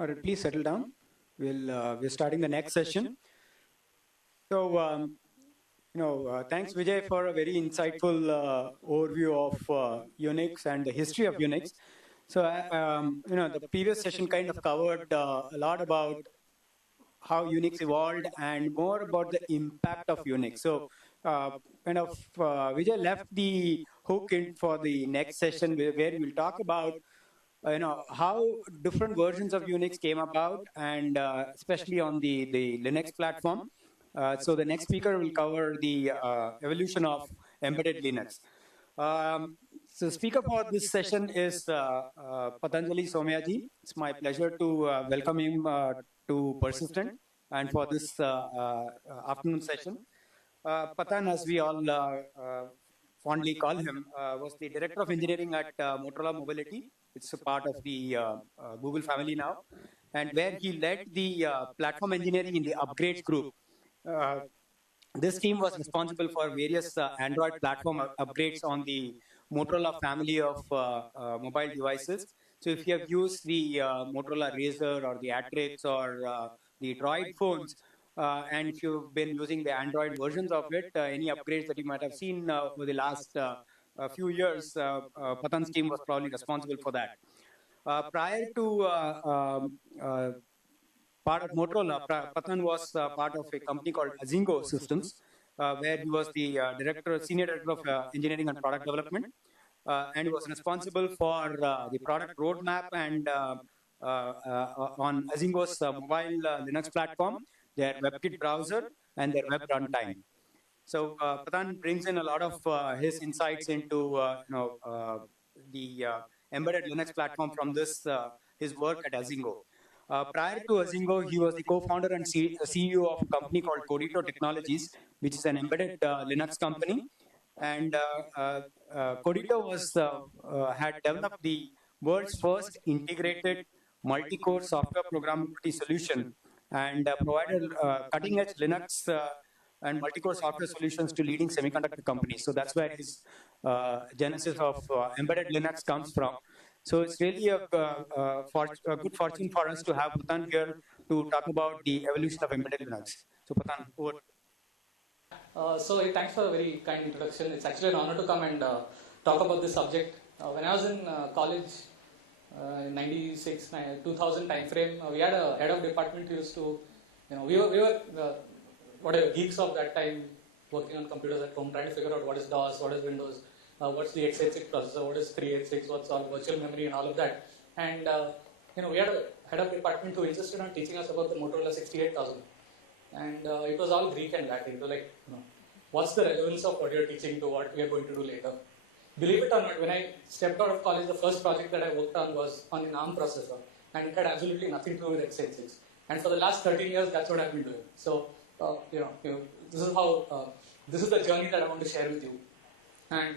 All right, please settle down. We're starting the next session. So, thanks Vijay for a very insightful overview of Unix and the history of Unix. So, the previous session kind of covered a lot about how Unix evolved and more about the impact of Unix. So, Vijay left the hook in for the next session where we'll talk about how different versions of Unix came about, and especially on the Linux platform. So the next speaker will cover the evolution of embedded Linux. So speaker for this session is Patanjali Somyaji. It's my pleasure to welcome him to Persistent and for this afternoon session. Patan, as we all fondly call him, was the director of engineering at Motorola Mobility. It's a part of the Google family now, and where he led the platform engineering in the upgrades group. Uh, this team was responsible for various Android platform upgrades on the Motorola family of mobile devices. So if you have used the Motorola Razr or the Atrix or the Droid phones, and if you've been using the Android versions of it, any upgrades that you might have seen over the last few years, Patan's team was probably responsible for that. Prior to part of Motorola, Patan was part of a company called Azingo Systems, where he was the senior director of engineering and product development, and he was responsible for the product roadmap and on Azingo's mobile Linux platform, their WebKit browser, and their web runtime. So Patan brings in a lot of his insights into the embedded Linux platform from this his work at Azingo. Prior to Azingo, he was the co-founder and CEO of a company called Codito Technologies, which is an embedded Linux company. And Codito had developed the world's first integrated multi-core software programmability solution and provided cutting-edge Linux and multi-core software solutions to leading semiconductor companies. So that's where his genesis of embedded Linux comes from. So it's really a good fortune for us to have Patan here to talk about the evolution of embedded Linux. So Patan, over. Thanks for a very kind introduction. It's actually an honor to come and talk about this subject. When I was in college in 96, 2000 time frame, we had a head of department who used to, we were whatever geeks of that time, working on computers at home, trying to figure out what is DOS, what is Windows, what's the x86 processor, what is 386, what's all virtual memory and all of that. And we had a head of department who insisted on teaching us about the Motorola 68000. And it was all Greek and Latin. It was like, what's the relevance of what you're teaching to what we are going to do later? Believe it or not, when I stepped out of college, the first project that I worked on was on an ARM processor, and it had absolutely nothing to do with x86. And for the last 13 years, that's what I've been doing. So, this is how this is the journey that I want to share with you. And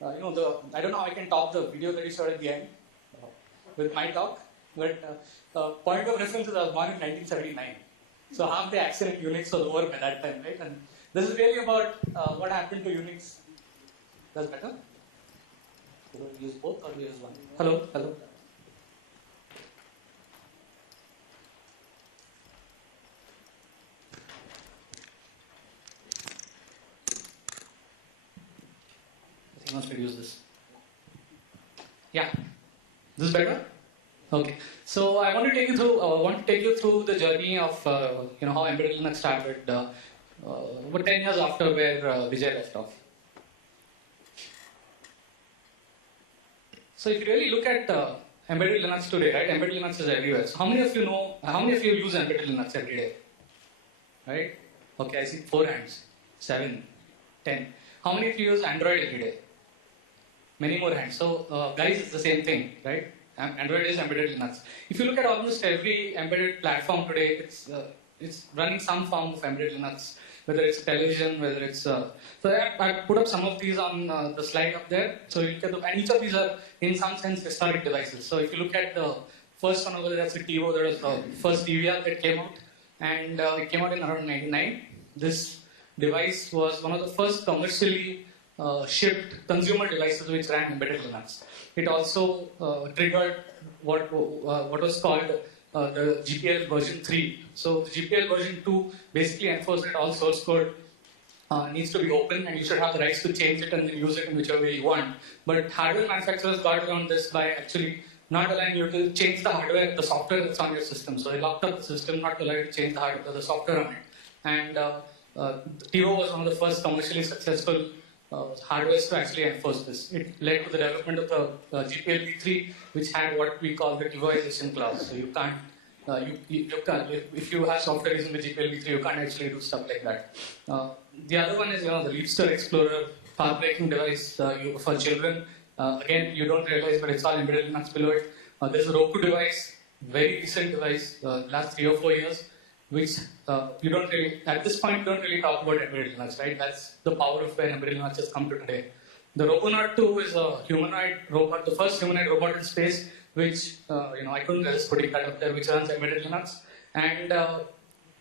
I don't know how I can top the video that you showed at the end with my talk, but point of reference is I was born in 1979. So half the action in Unix was over by that time, right? And this is really about what happened to Unix. That's better? Do we use both or we use one? Hello? Hello? I think I must use this. Yeah. This is better? Okay, so I want to take you through the journey of how embedded Linux started about 10 years after where Vijay left off. So if you really look at embedded Linux today, right? Embedded Linux is everywhere. So how many of you use embedded Linux every day? Right? Okay, I see 4 hands, 7, 10. How many of you use Android every day? Many more hands. So guys, it's the same thing, right? Android is embedded Linux. If you look at almost every embedded platform today, it's running some form of embedded Linux, whether it's television, whether it's... So I put up some of these on the slide up there. So you look at and each of these are, in some sense, historic devices. So if you look at the first one over there, that's the TiVo. That was the first DVR that came out. And it came out in around 99. This device was one of the first commercially shipped consumer devices which ran embedded Linux. It also triggered what was called the GPL version 3. So the GPL version 2 basically enforced that all source code needs to be open and you should have the rights to change it and then use it in whichever way you want. But hardware manufacturers got around this by actually not allowing you to change the hardware, the software that's on your system. So they locked up the system, not allowed you to change the hardware, the software on it. And TiVo was one of the first commercially successful hardwares to actually enforce this. It led to the development of the GPL-v3, which had what we call the TiVoization clause. So you can't, you can't, if you have software using the GPL-v3, you can't actually do stuff like that. The other one is, the Leapster Explorer, path-breaking device for children. Again, you don't realize, but it's all embedded Linux below it. There's a Roku device, very recent device, last 3 or 4 years, which you don't really, at this point, you don't really talk about embedded Linux, right? That's the power of where embedded Linux has come to today. The Robonaut 2 is a humanoid robot, the first humanoid robot in space, which, I couldn't resist putting that up there, which runs embedded Linux. And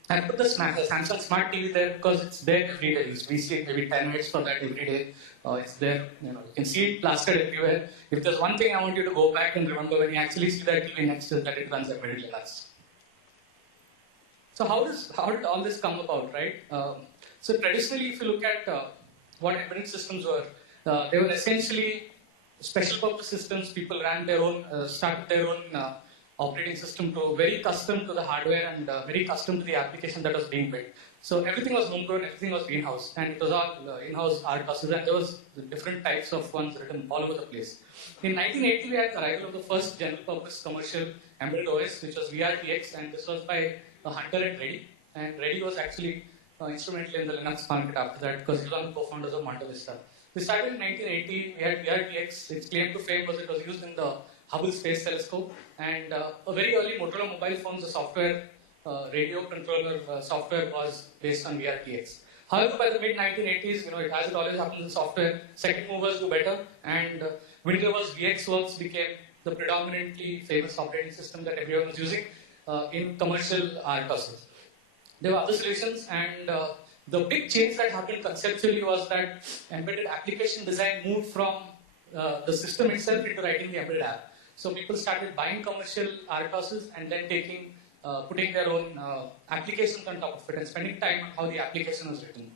I put the Samsung Smart TV there because it's there every day. We see maybe 10 minutes for that every day. It's there, you can see it plastered everywhere. If there's one thing I want you to go back and remember when you actually see that TV next to it, that it runs embedded Linux. So how did all this come about, right? So traditionally, if you look at what embedded systems were, they were essentially special purpose systems. People ran their own, started their own operating system to very custom to the hardware and very custom to the application that was being built. So everything was homegrown, everything was in-house, and it was all in-house RTOSes, and there was different types of ones written all over the place. In 1980, we had the arrival of the first general-purpose commercial embedded OS, which was VRTX, and this was by Hunter at Reddy, and Reddy was actually instrumental in the Linux market after that because he was one of the co-founders of Monte Vista. We started in 1980, we had VRTX. Its claim to fame was it was used in the Hubble Space Telescope, and a very early Motorola mobile phones, the software, radio controller software was based on VRTX. However, by the mid-1980s, it as it always happens in software, second movers do better, and Windows VxWorks became the predominantly famous operating system that everyone was using in commercial RTOSes. There were other solutions, and the big change that happened conceptually was that embedded application design moved from the system itself into writing the embedded app. So people started buying commercial RTOSes and then putting their own applications on top of it and spending time on how the application was written.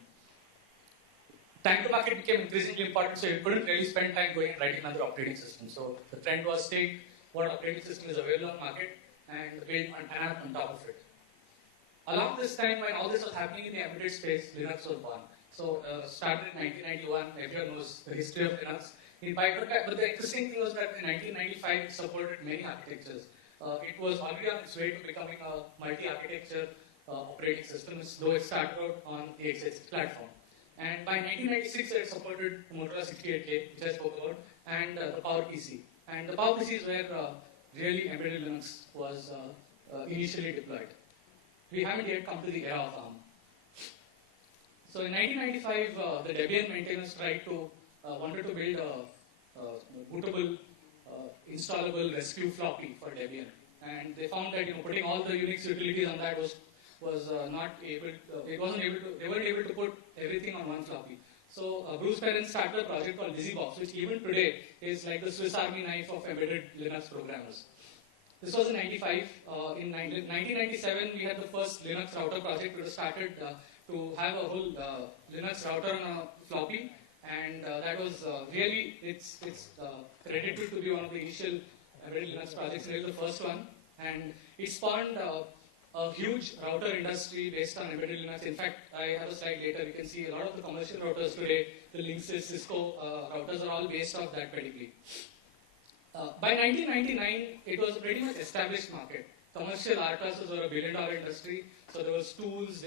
Time to market became increasingly important, so you couldn't really spend time going and writing another operating system. So the trend was take what operating system is available on the market and build an app on top of it. Along this time, when all this was happening in the embedded space, Linux was born. So started in 1991, everyone knows the history of Linux. But the interesting thing was that in 1995, it supported many architectures. It was already on its way to becoming a multi-architecture operating system, though it started out on the x86 platform. And by 1996, it supported the Motorola 68K, which I spoke about, and the PowerPC. And the PowerPC is where really embedded Linux was initially deployed. We haven't yet come to the era of ARM. So in 1995, the Debian maintainers wanted to build a bootable, installable rescue floppy for Debian, and they found that putting all the Unix utilities on that was not able. They weren't able to put everything on one floppy. So Bruce Perens started a project called BusyBox, which even today is like the Swiss Army knife of embedded Linux programmers. This was in 95. In 1997, we had the first Linux router project. We started to have a whole Linux router on a floppy, and that was really, it's credited to be one of the initial embedded Linux projects, really the first one. And it spawned a huge router industry based on embedded Linux. In fact, I have a slide later. You can see a lot of the commercial routers today, the Linksys, Cisco routers are all based off that pedigree. By 1999, it was a pretty much established market. Commercial RTOSes were a billion-dollar industry, so there was tools,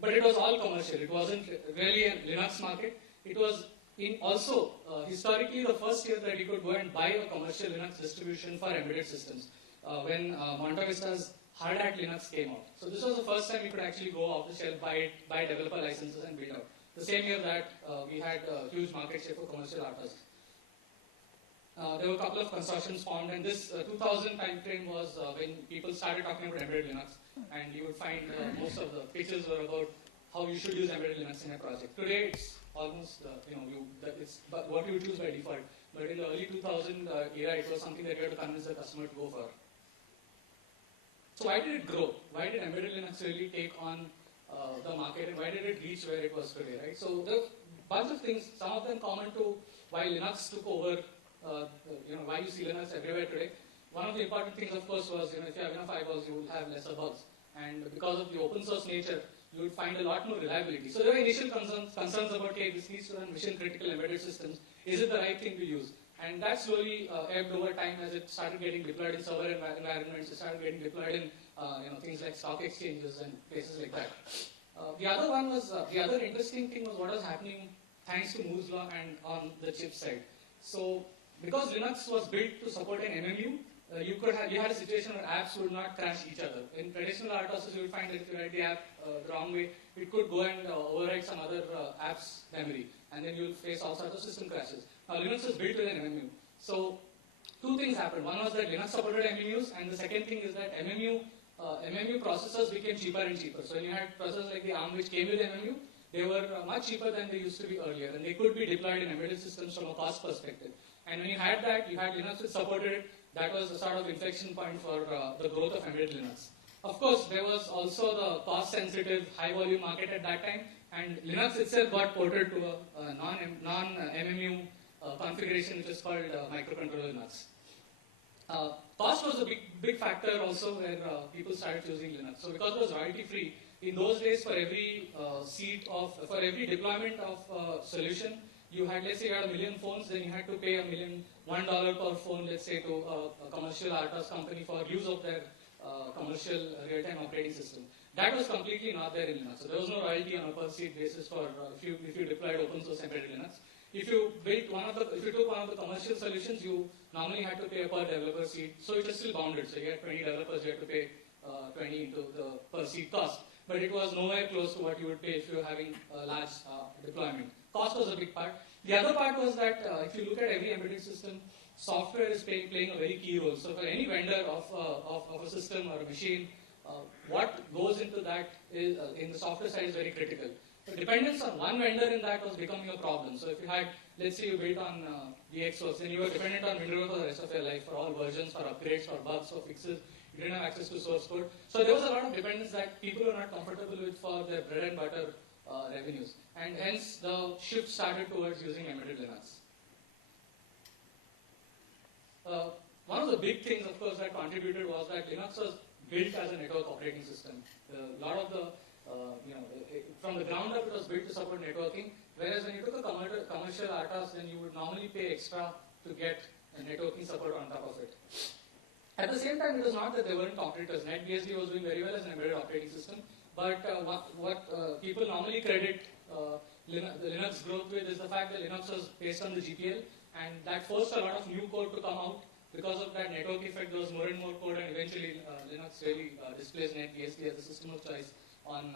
but it was all commercial. It wasn't really a Linux market. It was also historically the first year that you could go and buy a commercial Linux distribution for embedded systems when Monte Vista's Hard Hat Linux came out. So this was the first time you could actually go off the shelf, buy developer licenses and build out. The same year that we had a huge market share for commercial RTOS. There were a couple of consortiums formed, and this 2000 timeframe was when people started talking about embedded Linux, and you would find most of the pitches were about how you should use embedded Linux in a project. Today, it's almost it's what you would choose by default. But in the early 2000 era, it was something that you had to convince the customer to go for. So why did it grow? Why did embedded Linux really take on the market, and why did it reach where it was today, right? So there are a bunch of things, some of them common to why Linux took over, why you see Linux everywhere today. One of the important things, of course, was, if you have enough eyeballs, you will have lesser bugs. And because of the open source nature, you would find a lot more reliability. So there were initial concerns about, hey, this needs to run mission critical embedded systems. Is it the right thing to use? And that slowly ebbed over time as it started getting deployed in server environments, it started getting deployed in things like stock exchanges and places like that. The other interesting thing was what was happening thanks to Moore's law and on the chip side. So because Linux was built to support an MMU, you had a situation where apps would not crash each other. In traditional RTOSes, you would find that if you write the app the wrong way, it could go and overwrite some other app's memory, and then you will face all sorts of system crashes. Now, Linux was built with an MMU. So, two things happened. One was that Linux supported MMUs, and the second thing is that MMU processors became cheaper and cheaper. So, when you had processors like the ARM which came with MMU, they were much cheaper than they used to be earlier, and they could be deployed in embedded systems from a cost perspective. And when you had that, you had Linux which supported it. That was a sort of inflection point for the growth of embedded Linux. Of course, there was also the cost-sensitive, high-volume market at that time, and Linux itself got ported to a non-MMU configuration, which is called microcontroller Linux. Cost was a big factor also where people started using Linux. So because it was royalty-free, in those days, for every deployment of solution, you had, let's say you had 1 million phones, then you had to pay $1 per phone, let's say, to a commercial RTOS company for use of their commercial real-time operating system. That was completely not there in Linux. So there was no royalty on a per-seat basis for if you deployed open source embedded Linux. If you took one of the commercial solutions, you normally had to pay a per developer seat. So it was still bounded. So you had 20 developers, you had to pay 20 into the per seat cost. But it was nowhere close to what you would pay if you were having a large deployment. Cost was a big part. The other part was that if you look at every embedded system, software is playing a very key role. So for any vendor of a system or a machine, what goes into that is, in the software side is very critical. The dependence on one vendor in that was becoming a problem. So if you had, let's say you built on VxWorks, then you were dependent on Windows for the rest of your life for all versions, for upgrades, for bugs, for fixes. You didn't have access to source code. So there was a lot of dependence that people were not comfortable with for their bread and butter revenues. And hence the shift started towards using embedded Linux. One of the big things, of course, that contributed was that Linux was built as a network operating system. A lot of the, from the ground up, it was built to support networking. Whereas when you took a commercial RTOS, then you would normally pay extra to get a networking support on top of it. At the same time, it was not that there weren't competitors. NetBSD was doing very well as an embedded operating system. But what people normally credit the Linux growth with is the fact that Linux was based on the GPL, and that forced a lot of new code to come out. Because of that network effect, there was more and more code, and eventually Linux really displaced NetBSD as a system of choice on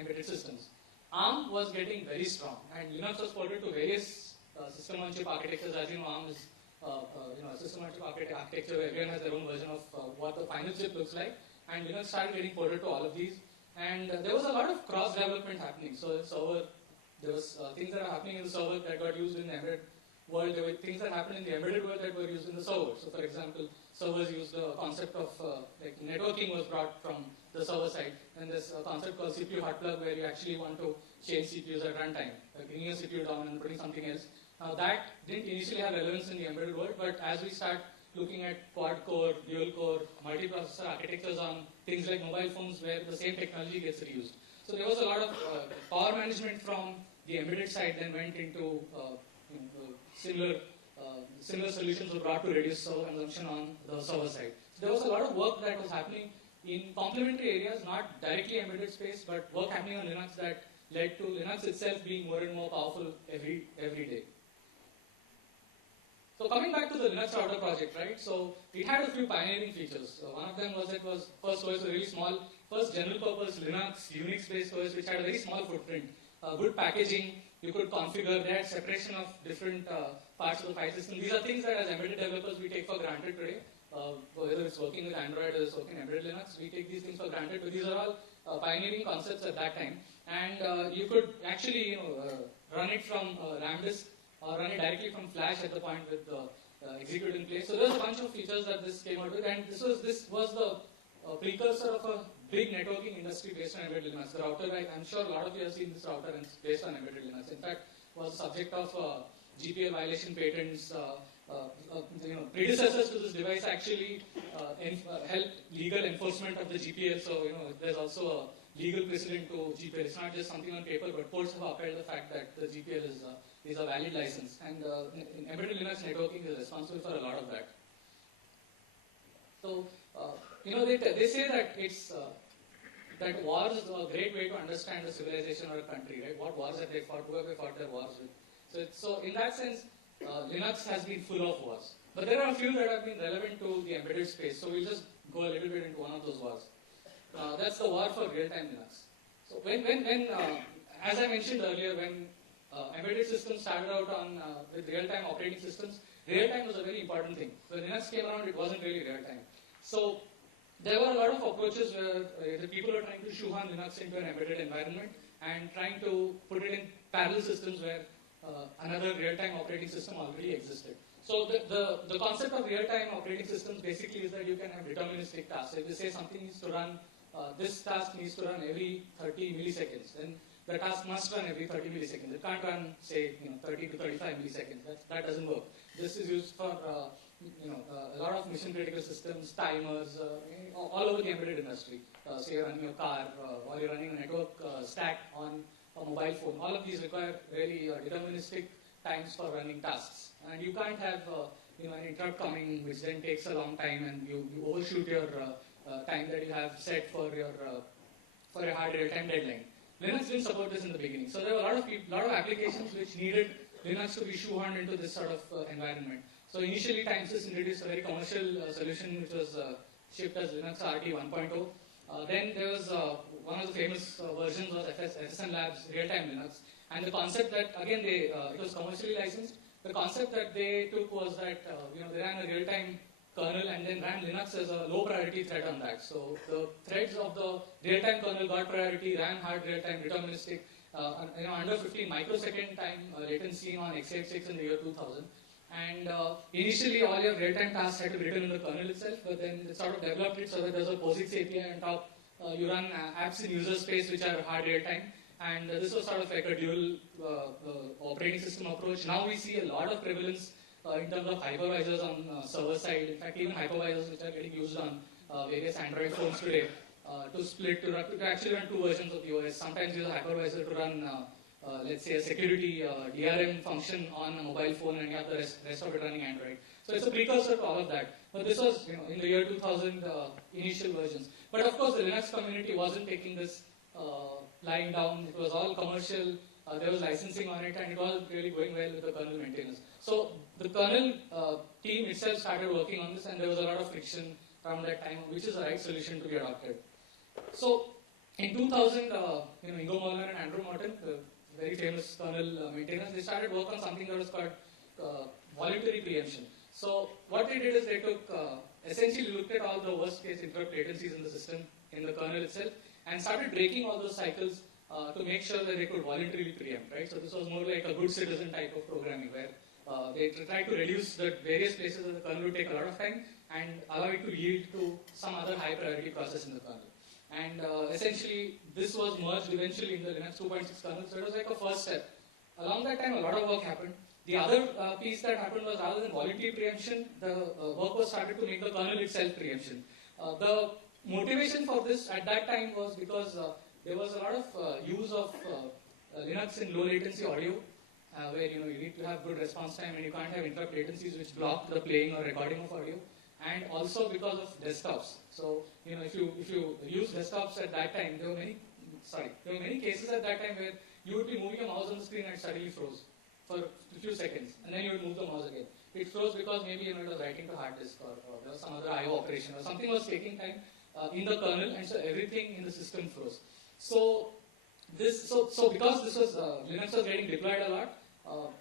embedded systems. ARM was getting very strong, and Linux was ported to various system-on-chip architectures. As you know, ARM is a system-on-chip architecture where everyone has their own version of what the final chip looks like. And Linux started getting ported to all of these. And there was a lot of cross-development happening. So there was things that are happening in the server that got used in the embedded world. There were things that happened in the embedded world that were used in the server. So for example, servers used the concept of networking was brought from the server side. And there's a concept called CPU hot plug where you actually want to change CPUs at runtime, like bringing a CPU down and putting something else. Now that didn't initially have relevance in the embedded world, but as we start looking at quad-core, dual-core, multiprocessor architectures on things like mobile phones where the same technology gets reused. So there was a lot of power management from the embedded side then went into similar solutions were brought to reduce server consumption on the server side. So there was a lot of work that was happening in complementary areas, not directly embedded space, but work happening on Linux that led to Linux itself being more and more powerful every day. So coming back to the Linux router project, right? So it had a few pioneering features. So one of them was first OS was a really small, first general purpose Linux, Unix-based OS, which had a very small footprint. Good packaging, you could configure, they had separation of different parts of the file system. These are things that as embedded developers we take for granted today. Whether it's working with Android or it's working in embedded Linux, we take these things for granted, but these are all pioneering concepts at that time. And you could actually run it from RAM disk, or run it directly from Flash at the point with the execute in place. So there's a bunch of features that this came out with, and this was the a precursor of a big networking industry based on embedded Linux. The router, I'm sure a lot of you have seen this router, and it's based on embedded Linux. In fact, was the subject of GPL violation patents. Predecessors to this device actually helped legal enforcement of the GPL. So there's also a legal precedent to GPL. It's not just something on paper, but courts have upheld the fact that the GPL is a valid license, and embedded Linux networking is responsible for a lot of that. So they say that it's that wars is a great way to understand a civilization or a country, right? What wars have they fought? Who have they fought their wars with? So in that sense, Linux has been full of wars. But there are a few that have been relevant to the embedded space. So we'll just go a little bit into one of those wars. That's the war for real-time Linux. So when as I mentioned earlier, when embedded systems started out on with real-time operating systems, real-time was a very important thing. When Linux came around, it wasn't really real-time. So there were a lot of approaches where the people were trying to shoehorn Linux into an embedded environment and trying to put it in parallel systems where another real-time operating system already existed. So the concept of real-time operating systems basically is that you can have deterministic tasks. If you say something needs to run, this task needs to run every 30 milliseconds, then the task must run every 30 milliseconds. It can't run, say, 30 to 35 milliseconds. That doesn't work. This is used for a lot of mission-critical systems, timers, all over the embedded industry. Say you're running a car, or you're running a network stack on a mobile phone. All of these require really deterministic times for running tasks. And you can't have an interrupt coming, which then takes a long time, and you overshoot your time that you have set for your hard real-time deadline. Linux didn't support this in the beginning. So there were a lot of applications which needed Linux to be shoehorned into this sort of environment. So initially, Timesys introduced a very commercial solution which was shipped as Linux RT 1.0. Then there was one of the famous versions was FSN Labs Real-Time Linux. And the concept that, again, it was commercially licensed. The concept that they took was that they ran a real-time kernel and then ran Linux as a low priority thread on that. So the threads of the real-time kernel got priority, ran hard real-time, deterministic, under 15 microsecond time latency on x86 in the year 2000. And initially all your real-time tasks had to be written in the kernel itself, but then it sort of developed it so that there's a POSIX API on top. You run apps in user space which are hard real-time. And this was sort of like a dual operating system approach. Now we see a lot of prevalence in terms of hypervisors on server side. In fact, even hypervisors which are getting used on various Android phones today to split, to actually run two versions of the OS. Sometimes use a hypervisor to run, let's say, a security DRM function on a mobile phone, and you have the rest of it running Android. So it's a precursor to all of that. But this was in the year 2000 initial versions. But of course, the Linux community wasn't taking this lying down. It was all commercial. There was licensing on it, and it was really going well with the kernel maintainers. So the kernel team itself started working on this, and there was a lot of friction around that time, which is the right solution to be adopted. So in 2000, Ingo Molnar and Andrew Morton, the very famous kernel maintainers, they started work on something that was called voluntary preemption. So what they did is they took, essentially looked at all the worst case interrupt latencies in the system, in the kernel itself, and started breaking all those cycles to make sure that they could voluntarily preempt, right? So this was more like a good citizen type of programming where they tried to reduce the various places where the kernel would take a lot of time and allow it to yield to some other high priority process in the kernel. And essentially, this was merged eventually in the Linux 2.6 kernel, so it was like a first step. Along that time, a lot of work happened. The other piece that happened was rather than voluntary preemption, the work was started to make the kernel itself preemption. The motivation for this at that time was because there was a lot of use of Linux in low latency audio, where you need to have good response time and you can't have interrupt latencies which block the playing or recording of audio, and also because of desktops. So if you use desktops at that time, there were many cases at that time where you would be moving your mouse on the screen and it suddenly froze for a few seconds, and then you would move the mouse again. It froze because maybe it was writing to hard disk, or there was some other I/O operation, or something was taking time in the kernel, and so everything in the system froze. So because this was Linux was getting deployed a lot,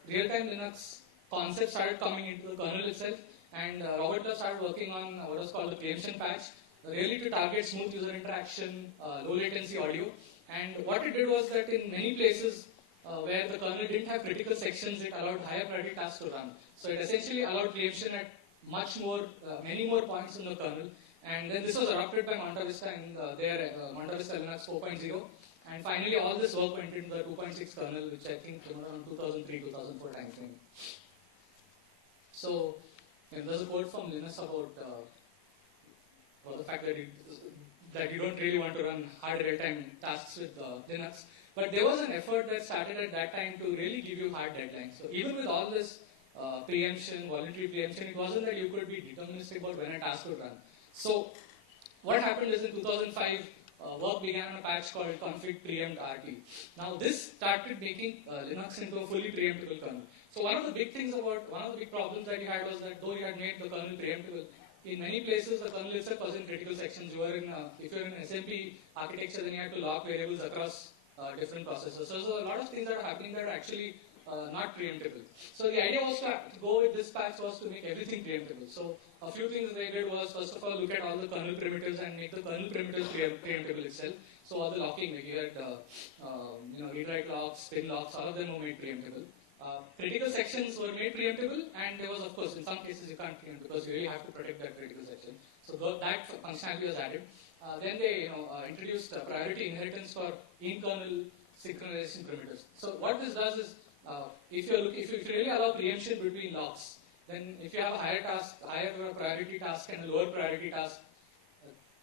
real-time Linux concept started coming into the kernel itself, and Robert Love started working on what was called the preemption patch, really to target smooth user interaction, low latency audio. And what it did was that in many places where the kernel didn't have critical sections, it allowed higher priority tasks to run. So it essentially allowed preemption at many more points in the kernel. And then this was adopted by Monta Vista in their Monta Vista Linux 4.0. And finally, all this work went into the 2.6 kernel, which I think came around 2003-2004 timeframe. So, there's a quote from Linus about the fact that you don't really want to run hard real-time tasks with Linux. But there was an effort that started at that time to really give you hard deadlines. So even with all this preemption, voluntary preemption, it wasn't that you could be deterministic about when a task would run. So what happened is in 2005, work began on a patch called config preempt RT. Now this started making Linux into a fully preemptible kernel. So one of the big problems that you had was that though you had made the kernel preemptible, in many places the kernel itself was in critical sections. If you're in an SMP architecture, then you had to lock variables across different processors. So a lot of things that are happening that are actually not preemptible. So the idea was to go with this patch was to make everything preemptible. So a few things they did was, first of all, look at all the kernel primitives and make the kernel primitives preemptible itself. So all the locking, like you had read-write locks, spin locks, all of them were made preemptible. Critical sections were made preemptible, and there was, of course, in some cases you can't preempt because you really have to protect that critical section. So that functionality was added. Then they introduced priority inheritance for in-kernel synchronization primitives. So what this does is, if you really allow preemption between locks, then if you have a higher priority task and a lower priority task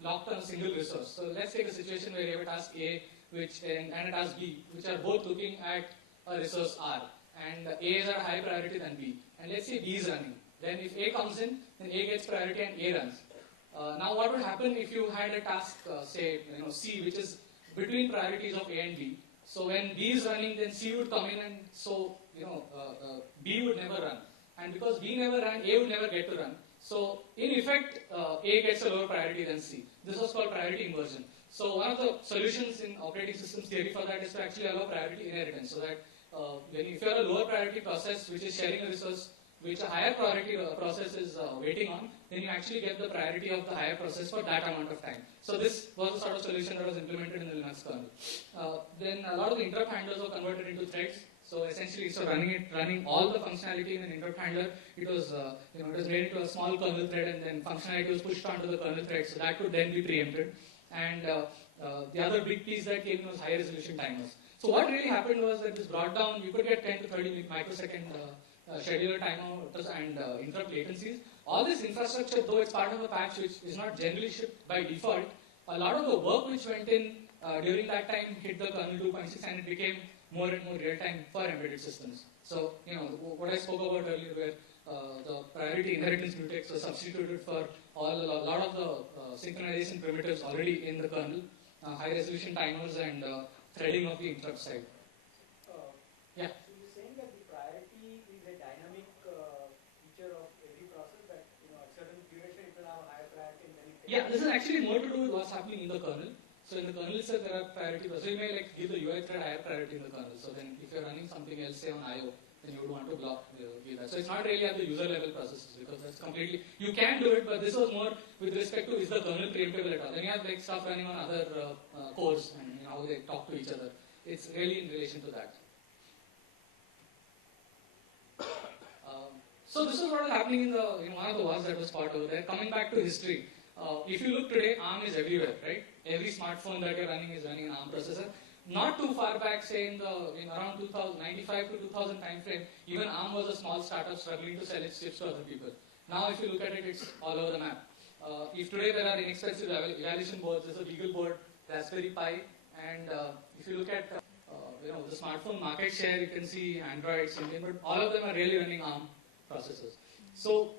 locked on a single resource. So let's take a situation where you have a task A and a task B, which are both looking at a resource R. And A is at a higher priority than B. And let's say B is running. Then if A comes in, then A gets priority and A runs. Now what would happen if you had a task, say, C, which is between priorities of A and B. So when B is running, then C would come in, and so B would never run. And because B never ran, A would never get to run. So in effect, A gets a lower priority than C. This was called priority inversion. So one of the solutions in operating systems theory for that is to actually allow priority inheritance, so that if you are a lower priority process which is sharing a resource which a higher priority process is waiting on, then you actually get the priority of the higher process for that amount of time. So this was the sort of solution that was implemented in the Linux kernel. Then a lot of the interrupt handlers were converted into threads. So essentially, instead of running all the functionality in an interrupt handler, it was made into a small kernel thread, and then functionality was pushed onto the kernel thread, so that could then be preempted. And the other big piece that came in was high resolution timers. So what really happened was that this brought down, you could get 10 to 30 microsecond scheduler timeouts and interrupt latencies. All this infrastructure, though it's part of a patch which is not generally shipped by default, a lot of the work which went in during that time hit the kernel 2.6, and it became more and more real time for embedded systems. So, what I spoke about earlier, where the priority inheritance mutex was substituted for a lot of the synchronization primitives already in the kernel, high resolution timers, and threading of the interrupt side. Yeah. So you're saying that the priority is a dynamic feature of every process, that at certain duration it will have a higher priority and then it Yeah, this is actually more to do with what's happening in the kernel. So in the kernel itself there are priority. So you may give the UI thread higher priority in the kernel. So then if you're running something else, say on I/O, then you would want to block that. So it's not really at the user level processes, because that's completely, you can do it, but this was more with respect to is the kernel preemptible at all. Then you have stuff running on other cores and how they talk to each other. It's really in relation to that. So this is what was happening in the one of the wars that was fought over there. Coming back to history, if you look today, ARM is everywhere, right? Every smartphone that you're running is running an ARM processor. Not too far back, say in around 1995 to 2000 timeframe, even ARM was a small startup struggling to sell its chips to other people. Now, if you look at it, it's all over the map. If today there are inexpensive evaluation boards, there's a Beagle board, Raspberry Pi, and if you look at the smartphone market share, you can see Android, Symbian, but all of them are really running ARM processors. So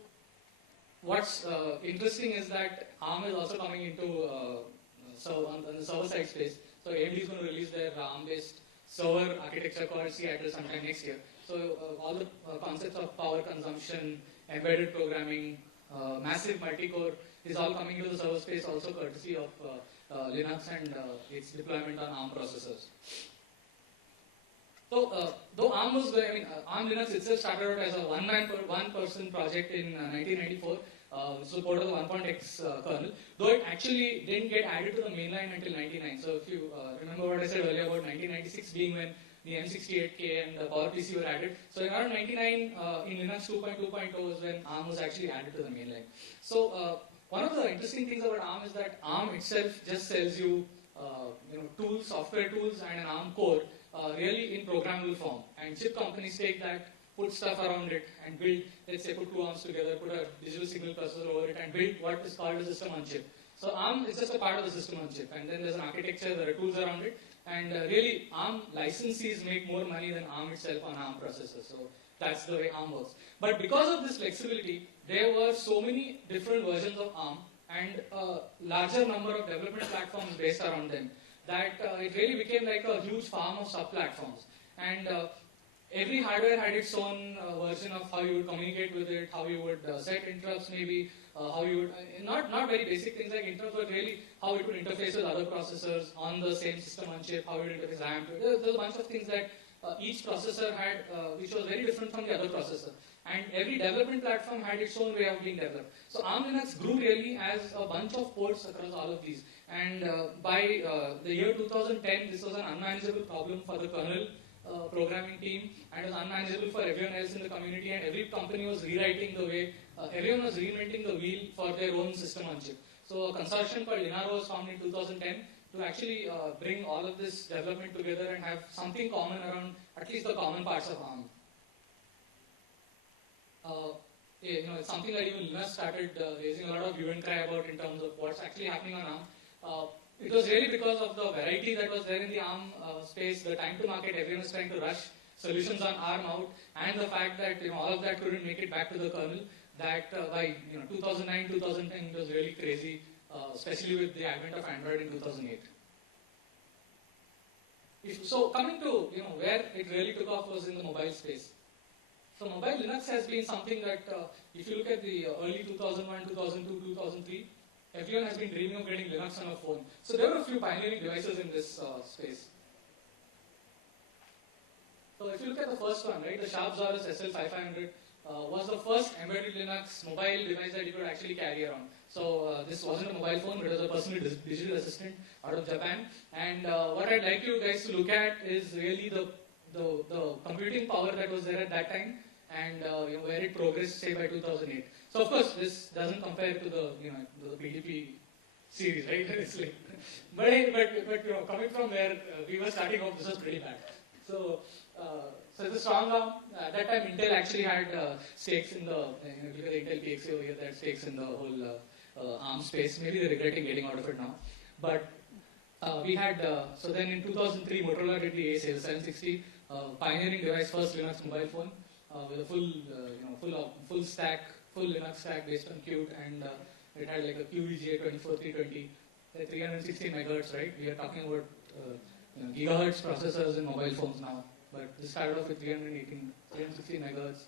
what's interesting is that ARM is also coming into on the server side space. So AMD is going to release their ARM-based server architecture called Seattle sometime next year. So all the concepts of power consumption, embedded programming, massive multi-core is all coming into the server space, also courtesy of Linux and its deployment on ARM processors. So, though ARM was ARM Linux itself started out as a one-person project in 1994. This was part of the 1.x kernel, though it actually didn't get added to the mainline until 99. So if you remember what I said earlier about 1996 being when the M68K and the PowerPC were added. So around 99 in Linux 2.2.0 is when ARM was actually added to the mainline. So one of the interesting things about ARM is that ARM itself just sells you, tools, software tools, and an ARM core really in programmable form. And chip companies take that, put stuff around it, and build, let's say, put two ARMs together, put a digital signal processor over it, and build what is called a system on chip. So ARM is just a part of the system on chip, and then there's an architecture, there are tools around it, and really ARM licensees make more money than ARM itself on ARM processors. So that's the way ARM works. But because of this flexibility, there were so many different versions of ARM and a larger number of development platforms based around them that it really became like a huge farm of sub-platforms. And every hardware had its own version of how you would communicate with it, how you would set interrupts maybe, how you would, not very basic things like interrupts, but really how it would interface with other processors on the same system on chip, how it would interface RAM. There's a bunch of things that each processor had, which was very different from the other processor. And every development platform had its own way of being developed. So ARM Linux grew really as a bunch of ports across all of these. And by the year 2010, this was an unmanageable problem for the kernel programming team, and it was unmanageable for everyone else in the community, and every company was rewriting the way, everyone was reinventing the wheel for their own system on chip. So a consortium called Linaro was formed in 2010 to actually bring all of this development together and have something common around at least the common parts of ARM. It's something that even Linux started raising a lot of hue and cry about in terms of what's actually happening on ARM. It was really because of the variety that was there in the ARM space, the time to market, everyone was trying to rush solutions on ARM out, and the fact that all of that couldn't make it back to the kernel, that by 2009, 2010 it was really crazy, especially with the advent of Android in 2008. So coming to where it really took off was in the mobile space. So mobile Linux has been something that, if you look at the early 2001, 2002, 2003, everyone has been dreaming of getting Linux on a phone. So there were a few pioneering devices in this space. So if you look at the first one, right, the Sharp-Zorus SL5500 was the first embedded Linux mobile device that you could actually carry around. So this wasn't a mobile phone, but it was a personal digital assistant out of Japan. And what I'd like you guys to look at is really the computing power that was there at that time, and where it progressed, say, by 2008. So of course, this doesn't compare to the the PDP series, right? It's like, but coming from where we were starting off, this was pretty bad. So it's a strong arm. At that time, Intel actually had stakes in the, if you look at the Intel PXA over here, they had stakes in the whole ARM space. Maybe they're regretting getting out of it now. But we had, so then in 2003, Motorola did the A760, pioneering device, first Linux mobile phone, with a full Linux stack based on Qt, and it had like a QVGA 24320, 360 megahertz, right? We are talking about gigahertz processors in mobile phones now, but this started off with 360 megahertz.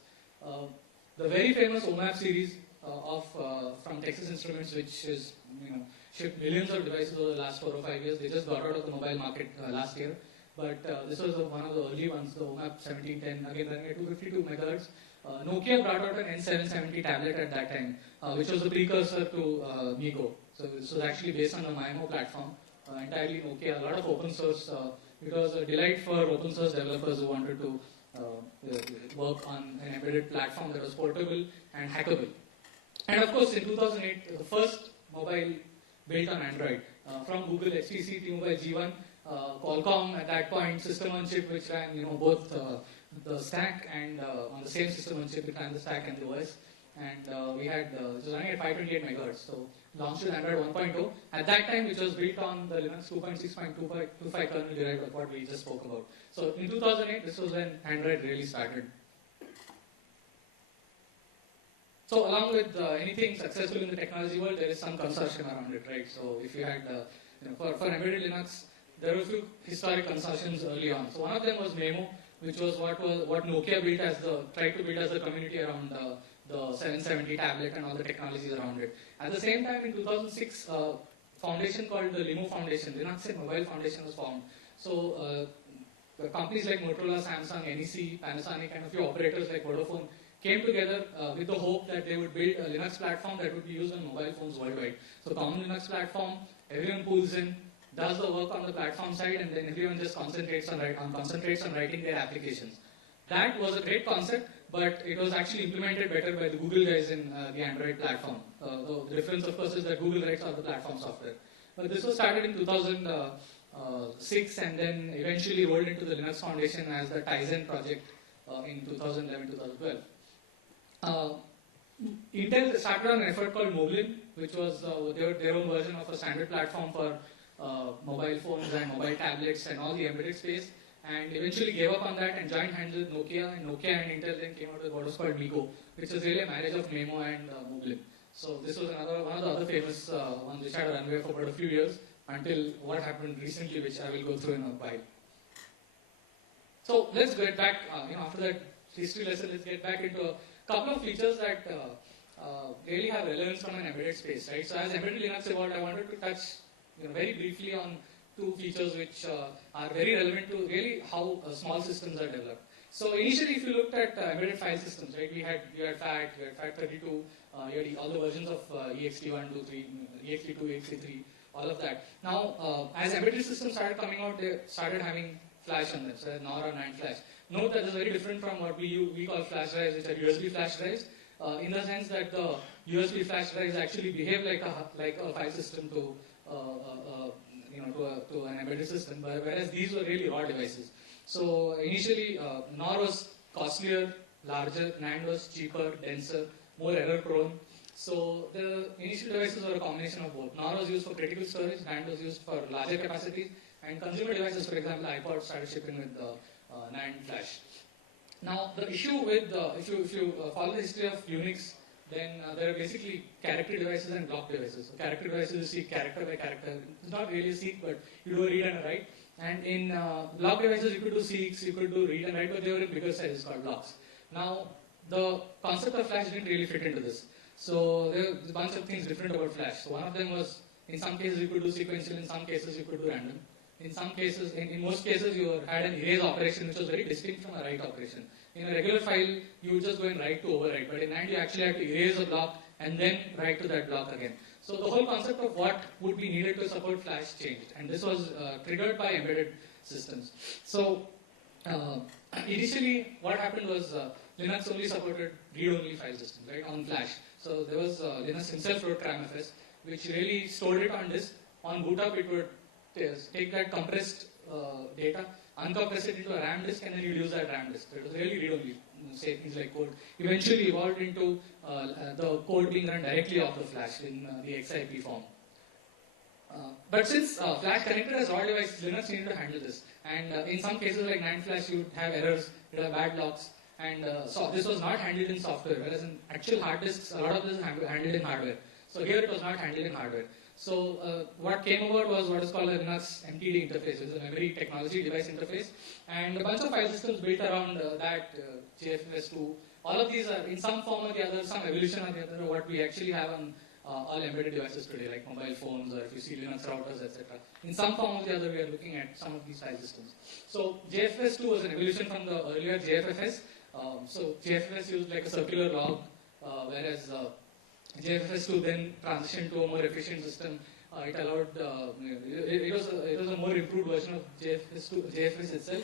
The very famous OMAP series from Texas Instruments, which is shipped millions of devices over the last 4 or 5 years. They just got out of the mobile market last year, but this was one of the early ones, the OMAP 1710, again running at 252 megahertz. Nokia brought out an N770 tablet at that time, which was the precursor to MeeGo. So this was actually based on the Maemo platform, entirely Nokia, a lot of open source. It was a delight for open source developers who wanted to work on an embedded platform that was portable and hackable. And of course, in 2008, the first mobile built on Android from Google, HTC, T-Mobile G1, Qualcomm at that point, system on chip, which ran both the stack and on the same system on chip, it ran the stack and the OS. And we had, it was running at 528 megahertz, so launched with Android 1.0. At that time, which was built on the Linux 2.6.25 kernel derived of what we just spoke about. So in 2008, this was when Android really started. So along with anything successful in the technology world, there is some consortium around it, right? So if you had, for embedded Linux, there were a few historic consortiums early on. So one of them was Maemo, which was what Nokia built tried to build as the community around the 770 tablet and all the technologies around it. At the same time, in 2006, a foundation called the Limo Foundation, Linux Mobile Foundation, was formed. So companies like Motorola, Samsung, NEC, Panasonic, and a few operators like Vodafone came together with the hope that they would build a Linux platform that would be used on mobile phones worldwide. So common Linux platform, everyone pulls in, does the work on the platform side, and then everyone just concentrates on writing their applications. That was a great concept, but it was actually implemented better by the Google guys in the Android platform. The difference, of course, is that Google writes all the platform software. But this was started in 2006 and then eventually rolled into the Linux Foundation as the Tizen project in 2011-2012. Intel started on an effort called Moblin, which was their own version of a standard platform for mobile phones and mobile tablets and all the embedded space, and eventually gave up on that and joined hands with Nokia, and Nokia and Intel then came out with what was called MeeGo, which is really a marriage of Memo and Moblin. So this was one of the other famous ones which had a runway for about a few years until what happened recently, which I will go through in a while. So let's get back, after that history lesson, let's get back into a couple of features that really have relevance from an embedded space, right? So as embedded Linux evolved, I wanted to touch very briefly on two features which are very relevant to really how small systems are developed. So initially, if you looked at embedded file systems, right, you had FAT, you had FAT32, you had all the versions of ext1, 2, 3, ext2, ext3, all of that. Now, as embedded systems started coming out, they started having flash on them, so NOR or NAND flash. Note that is very different from what we call flash drives, which are USB flash drives, in the sense that the USB flash drives actually behave like a file system to an embedded system, whereas these were really raw devices. So initially, NOR was costlier, larger, NAND was cheaper, denser, more error prone. So the initial devices were a combination of both. NOR was used for critical storage, NAND was used for larger capacities, and consumer devices, for example, iPod started shipping with NAND flash. Now, the issue with, if you follow the history of Unix, then there are basically character devices and block devices. So character devices, you seek character by character. It's not really a seek, but you do a read and a write. And in block devices, you could do seeks, you could do read and write, but they were in bigger sizes called blocks. Now, the concept of flash didn't really fit into this. So there are a bunch of things different about flash. So one of them was, in some cases you could do sequential, in some cases you could do random. In some cases, in most cases, you had an erase operation which was very distinct from a write operation. In a regular file, you would just go and write to overwrite, but in NAND, you actually had to erase a block and then write to that block again. So the whole concept of what would be needed to support flash changed, and this was triggered by embedded systems. So initially, what happened was Linux only supported read-only file systems, right, on flash. So there was Linux himself wrote CramFS, which really stored it on disk. On boot up, it would take that compressed data, uncompress it into a RAM disk, and then you use that RAM disk. So it was really read-only, say things like code. Eventually evolved into the code being run directly off the flash in the XIP form. But since flash connected as raw device, Linux needed to handle this. And in some cases like NAND flash, you would have errors, you would have bad locks, and so this was not handled in software, whereas in actual hard disks, a lot of this is handled in hardware. So here it was not handled in hardware. So what came about was what is called a Linux MTD interface, which is a memory technology device interface, and a bunch of file systems built around that, JFS2. All of these are in some form or the other, some evolution or the other, of what we actually have on all embedded devices today, like mobile phones, or if you see Linux routers, etc. In some form or the other, we are looking at some of these file systems. So JFS2 was an evolution from the earlier JFFS. So JFFS used like a circular log, whereas JFS2 then transitioned to a more efficient system. It allowed, it was a more improved version of JFS itself.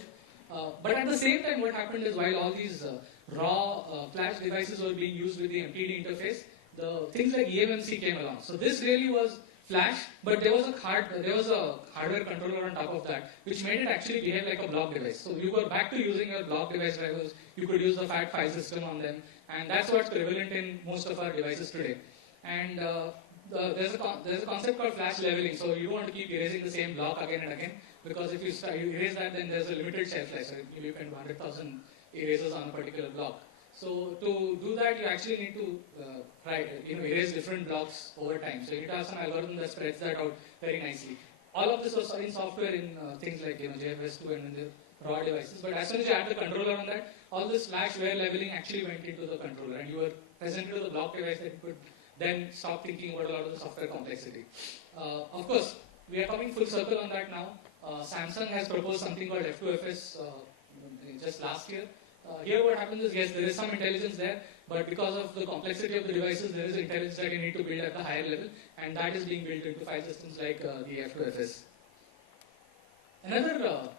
But at the same time, what happened is while all these raw flash devices were being used with the MTD interface, the things like eMMC came along. So this really was flash, but there was a hardware controller on top of that, which made it actually behave like a block device. So you were back to using your block device drivers. You could use the FAT file system on them, and that's what's prevalent in most of our devices today. And there's a concept called flash leveling. So you don't want to keep erasing the same block again and again, because if you erase that, then there's a limited shelf life. So you can do 100,000 erasers on a particular block. So to do that, you actually need to erase different blocks over time. So you need to have some algorithm that spreads that out very nicely. All of this was in software in things like JFS2 and in the raw devices. But as soon as you add the controller on that, all this flash where leveling actually went into the controller, and you were presented with a block device that you could then stop thinking about a lot of the software complexity. Of course, we are coming full circle on that now. Samsung has proposed something called F2FS just last year. Here what happens is, yes, there is some intelligence there, but because of the complexity of the devices, there is intelligence that you need to build at the higher level, and that is being built into file systems like the F2FS. Another...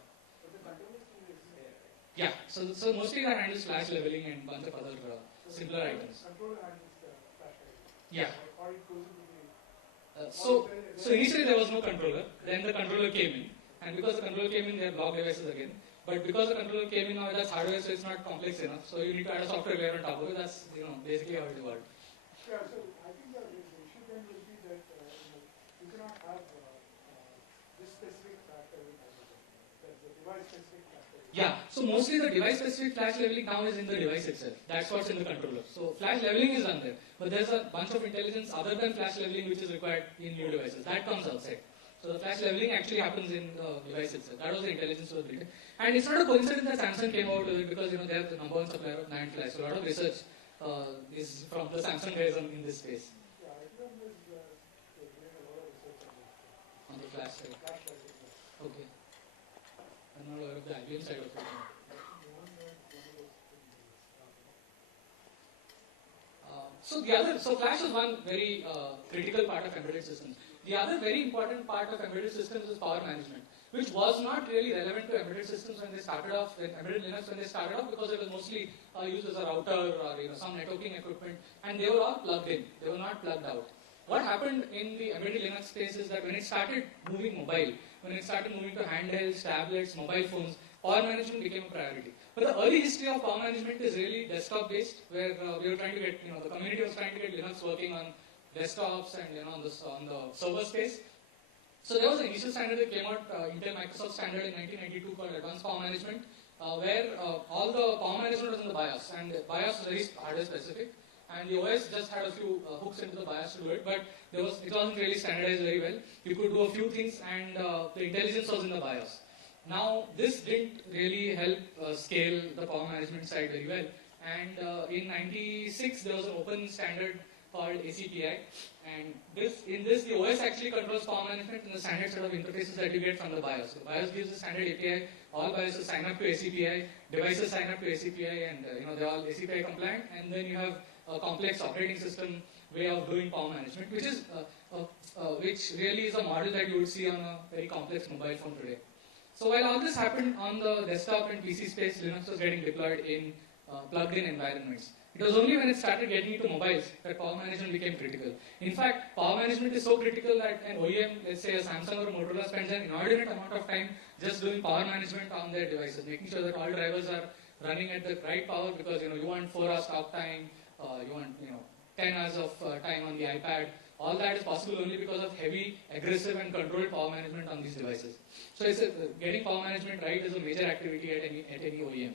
Yeah, so mostly that handles flash leveling and bunch of other simpler items. Controller handles the flash leveling. Yeah. Or it goes into the. So initially there was no controller, then the controller came in, and because the controller came in, they are block devices again. But because the controller came in now, that's hardware, so it's not complex enough. So you need to add a software layer on top of it. That's basically how it evolved. Yeah, so I think the issue then will be that you cannot have this specific flash leveling the device specific flash leveling. Yeah, so mostly the device specific flash leveling now is in the device itself. That's what's in the controller. So flash leveling is done there. But there's a bunch of intelligence other than flash leveling which is required in new devices. That comes outside. So the flash leveling actually happens in the device itself. That was the intelligence was built in. And it's not a coincidence that Samsung came out with it because they are the number one supplier of NAND flash. So a lot of research is from the Samsung guys in this space. Yeah, IBM is doing a lot of research On the flash side. flash leveling. Okay. I'm not aware of the IBM side of it. So flash is one very critical part of embedded systems. The other very important part of embedded systems is power management, which was not really relevant to embedded systems when they started off, with embedded Linux when they started off, because it was mostly used as a router or some networking equipment, and they were all plugged in. They were not plugged out. What happened in the embedded Linux space is that when it started moving mobile, when it started moving to handhelds, tablets, mobile phones, power management became a priority. But the early history of power management is really desktop based, where we were trying to get, the community was trying to get Linux working on desktops and on the server space. So there was an initial standard that came out, Intel Microsoft standard in 1992 called Advanced Power Management, where all the power management was in the BIOS, and the BIOS was very hardware specific, and the OS just had a few hooks into the BIOS to do it, but it wasn't really standardized very well. You could do a few things, and the intelligence was in the BIOS. Now, this didn't really help scale the power management side very well, and in '96 there was an open standard called ACPI, and in this the OS actually controls power management in the standard set of interfaces that you get from the BIOS. The BIOS gives a standard API, all BIOSes sign up to ACPI, devices sign up to ACPI, and they're all ACPI compliant, and then you have a complex operating system way of doing power management, which really is a model that you would see on a very complex mobile phone today. So while all this happened on the desktop and PC space, Linux was getting deployed in plugged-in environments. It was only when it started getting into mobiles that power management became critical. In fact, power management is so critical that an OEM, let's say a Samsung or a Motorola, spends an inordinate amount of time just doing power management on their devices, making sure that all drivers are running at the right power, because you want 4 hours talk time, you want 10 hours of time on the iPad. All that is possible only because of heavy, aggressive and controlled power management on these devices. So getting power management right is a major activity at any OEM.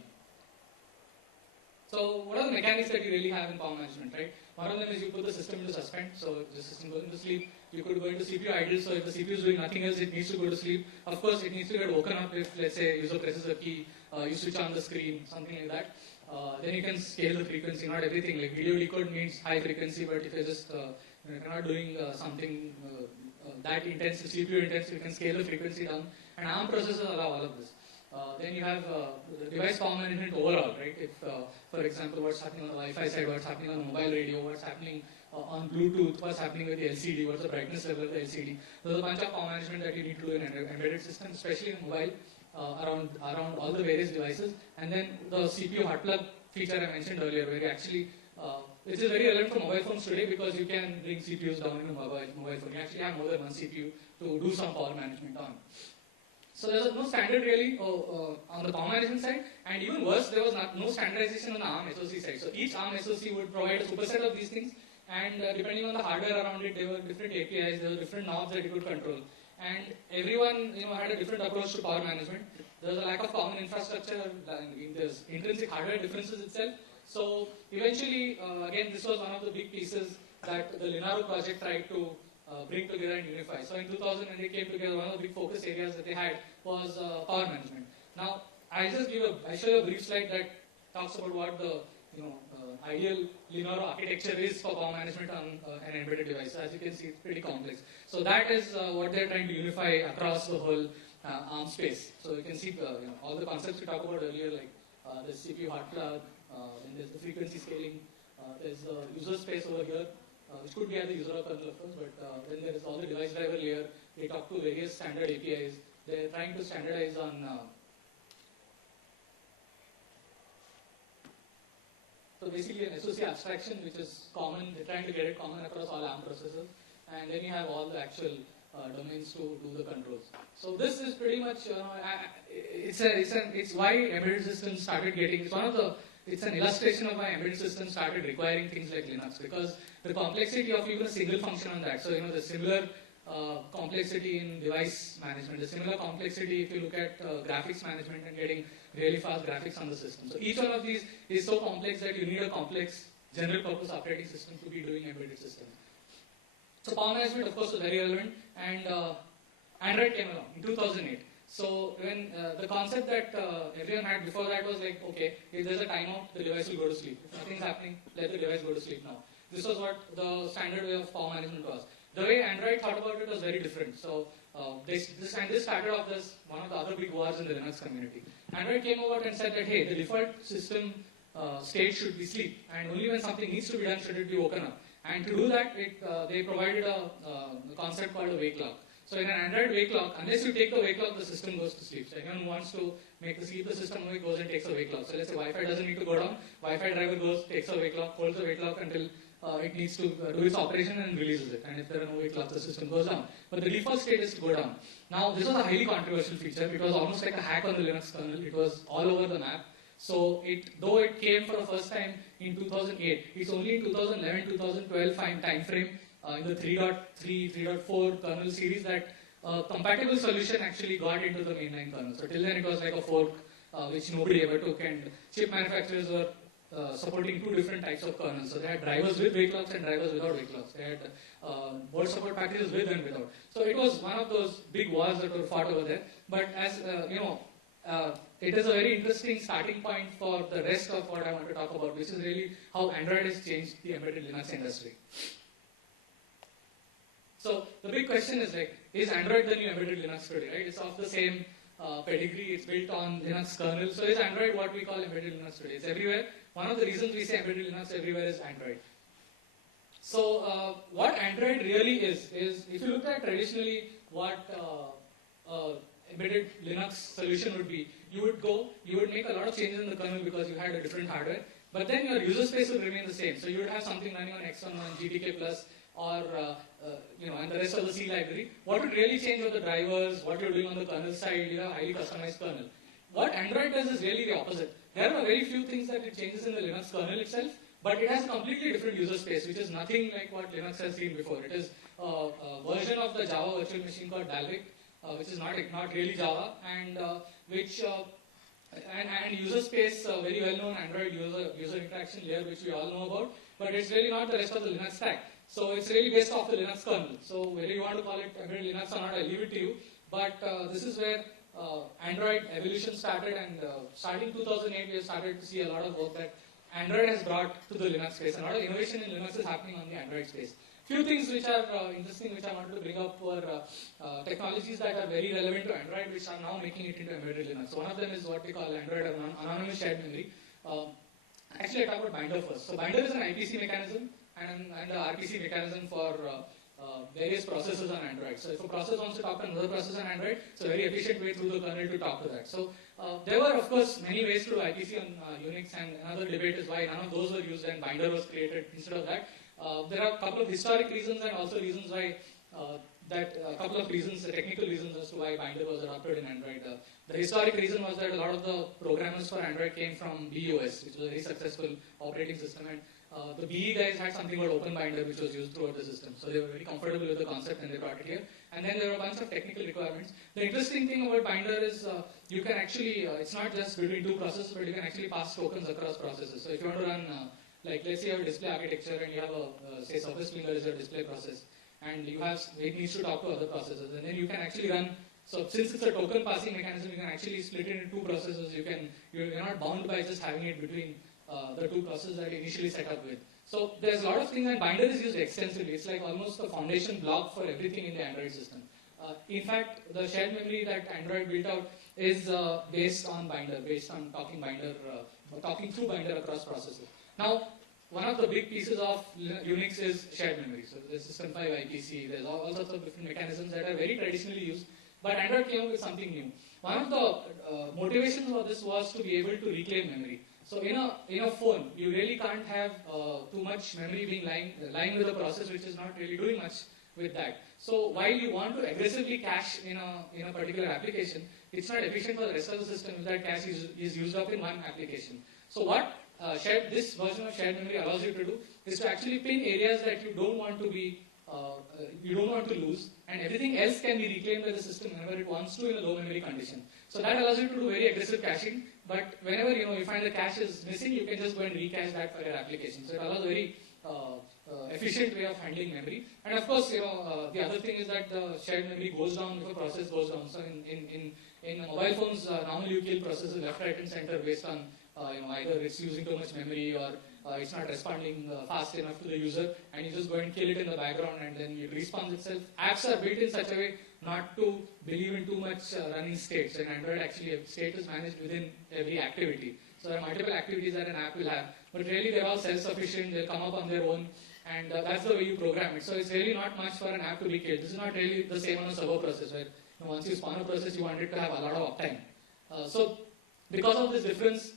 So what are the mechanics that you really have in power management, right? One of them is you put the system into suspend, so the system goes into sleep. You could go into CPU idle, so if the CPU is doing nothing else, it needs to go to sleep. Of course, it needs to get woken up if, let's say, user presses a key, you switch on the screen, something like that. Then you can scale the frequency, not everything. Like video decode means high frequency, but if you're just you're not doing something that intensive, CPU intensive, you can scale the frequency down. And ARM processors allow all of this. Then you have the device power management overall, right? If, for example, what's happening on the Wi-Fi side, what's happening on the mobile radio, what's happening on Bluetooth, what's happening with the LCD, what's the brightness level of the LCD. There's a bunch of power management that you need to do in an embedded system, especially in mobile, around all the various devices. And then the CPU hot plug feature I mentioned earlier, where you actually, which is very relevant for mobile phones today, because you can bring CPUs down in a mobile phone. You actually have more than one CPU to do some power management on. So there was no standard really on the power management side, and even worse, there was no standardization on the ARM SoC side. So each ARM SoC would provide a superset of these things, and depending on the hardware around it, there were different APIs, there were different knobs that you could control, and everyone had a different approach to power management. There was a lack of common infrastructure, there's intrinsic hardware differences itself. So eventually, again, this was one of the big pieces that the Linaro project tried to bring together and unify. So in 2000, when they came together, one of the big focus areas that they had was power management. Now, I show you a brief slide that talks about what the ideal Linaro architecture is for power management on an embedded device. So as you can see, it's pretty complex. So that is what they're trying to unify across the whole ARM space. So you can see all the concepts we talked about earlier, like the CPU hot plug, then there's the frequency scaling, there's the user space over here, which could be at the user or kernel, of course, but then there is all the device driver layer. They talk to various standard APIs. They're trying to standardize on So basically an SOC abstraction which is common, they're trying to get it common across all ARM processors, and then you have all the actual domains to do the controls. So this is pretty much, it's why embedded systems started getting, it's an illustration of why embedded systems started requiring things like Linux, because the complexity of even a single function on that. So the similar complexity in device management, the similar complexity if you look at graphics management and getting really fast graphics on the system. So each one of these is so complex that you need a complex general purpose operating system to be doing embedded systems. So power management, of course, was very relevant, and Android came along in 2008. So when the concept that everyone had before that was like, okay, if there's a timeout, the device will go to sleep. If nothing's happening, let the device go to sleep now. This was what the standard way of power management was. The way Android thought about it was very different. So this started off as one of the other big wars in the Linux community. Android came over and said that, hey, the default system state should be sleep, and only when something needs to be done should it be woken up. And to do that, they provided a concept called a wake clock. So in an Android wake clock, unless you take the wake clock, the system goes to sleep. So anyone who wants to make the sleep the system awake goes and takes a wake clock. So let's say Wi-Fi doesn't need to go down. Wi-Fi driver goes, takes a wake clock, holds the wake clock until it needs to do its operation and releases it. And if there are no wake clocks, the system goes down. But the default state is to go down. Now this was a highly controversial feature. It was almost like a hack on the Linux kernel. It was all over the map. So though it came for the first time in 2008, it's only in 2011-2012 time frame in the 3.3, 3.4 kernel series that a compatible solution actually got into the mainline kernel. So till then it was like a fork which nobody ever took, and chip manufacturers were supporting two different types of kernels. So they had drivers with wake clocks and drivers without wake clocks. They had board support packages with and without. So it was one of those big wars that were fought over there. But as it is a very interesting starting point for the rest of what I want to talk about, which is really how Android has changed the embedded Linux industry. So the big question is like, is Android the new embedded Linux today, right? It's of the same pedigree, it's built on Linux kernel. So is Android what we call embedded Linux today? It's everywhere. One of the reasons we say embedded Linux everywhere is Android. So what Android really is if you look at traditionally what embedded Linux solution would be, you would make a lot of changes in the kernel because you had a different hardware, but then your user space would remain the same. So you would have something running on X11, GTK+, or and the rest of the C library. What would really change were the drivers, what you're doing on the kernel side, you have a highly customized kernel. What Android does is really the opposite. There are very few things that it changes in the Linux kernel itself, but it has a completely different user space, which is nothing like what Linux has seen before. It is a version of the Java virtual machine called Dalvik, which is not really Java, and user space, very well known Android user interaction layer, which we all know about, but it's really not the rest of the Linux stack. So it's really based off the Linux kernel. So whether you want to call it embedded Linux or not, I'll leave it to you. But this is where Android evolution started, and starting 2008, we have started to see a lot of work that Android has brought to the Linux space. A lot of innovation in Linux is happening on the Android space. Few things which are interesting, which I wanted to bring up, were technologies that are very relevant to Android, which are now making it into embedded Linux. So one of them is what we call Android anonymous shared memory. Actually, I talk about Binder first. So Binder is an IPC mechanism and an RPC mechanism for various processes on Android. So if a process wants to talk to another process on Android, it's a very efficient way through the kernel to talk to that. So there were, of course, many ways to do IPC on Unix, and another debate is why none of those were used and Binder was created instead of that. There are a couple of historic reasons and also reasons why technical reasons as to why Binder was adopted in Android. The historic reason was that a lot of the programmers for Android came from BeOS, which was a very successful operating system, and the BE guys had something called OpenBinder, which was used throughout the system. So they were very comfortable with the concept and they brought it here. And then there were a bunch of technical requirements. The interesting thing about Binder is you can actually, it's not just between two processes, but you can actually pass tokens across processes. So if you want to run, like let's say you have a display architecture and you have a, say Surface Flinger is your display process, and it needs to talk to other processes, and then you can actually run. So since it's a token passing mechanism, you can actually split it into two processes. You're not bound by just having it between the two processes that you initially set up with. So there's a lot of things, and Binder is used extensively. It's like almost the foundation block for everything in the Android system. In fact, the shared memory that Android built out is based on Binder, based on talking through Binder across processes. Now, one of the big pieces of Unix is shared memory. So there's System 5 IPC, there's all sorts of different mechanisms that are very traditionally used, but Android came up with something new. One of the motivations for this was to be able to reclaim memory. So in a phone, you really can't have too much memory being lying with a process which is not really doing much with that. So while you want to aggressively cache in a particular application, it's not efficient for the rest of the system if that cache is used up in one application. So what this version of shared memory allows you to do is to actually pin areas that you don't want to be you don't want to lose, and everything else can be reclaimed by the system whenever it wants to in a low memory condition. So that allows you to do very aggressive caching, but whenever you find the cache is missing, you can just go and recache that for your application. So it allows a very efficient way of handling memory. And of course, the other thing is that the shared memory goes down if a process goes down. So in mobile phones, normally you kill processes left, right, and center based on either it's using too much memory or it's not responding fast enough to the user, and you just go and kill it in the background and then it respawns itself. Apps are built in such a way not to believe in too much running states. In Android, actually, a state is managed within every activity. So there are multiple activities that an app will have, but really they're all self-sufficient, they'll come up on their own, and that's the way you program it. So it's really not much for an app to be killed. This is not really the same on a server process, where once you spawn a process, you want it to have a lot of uptime. So because of this difference,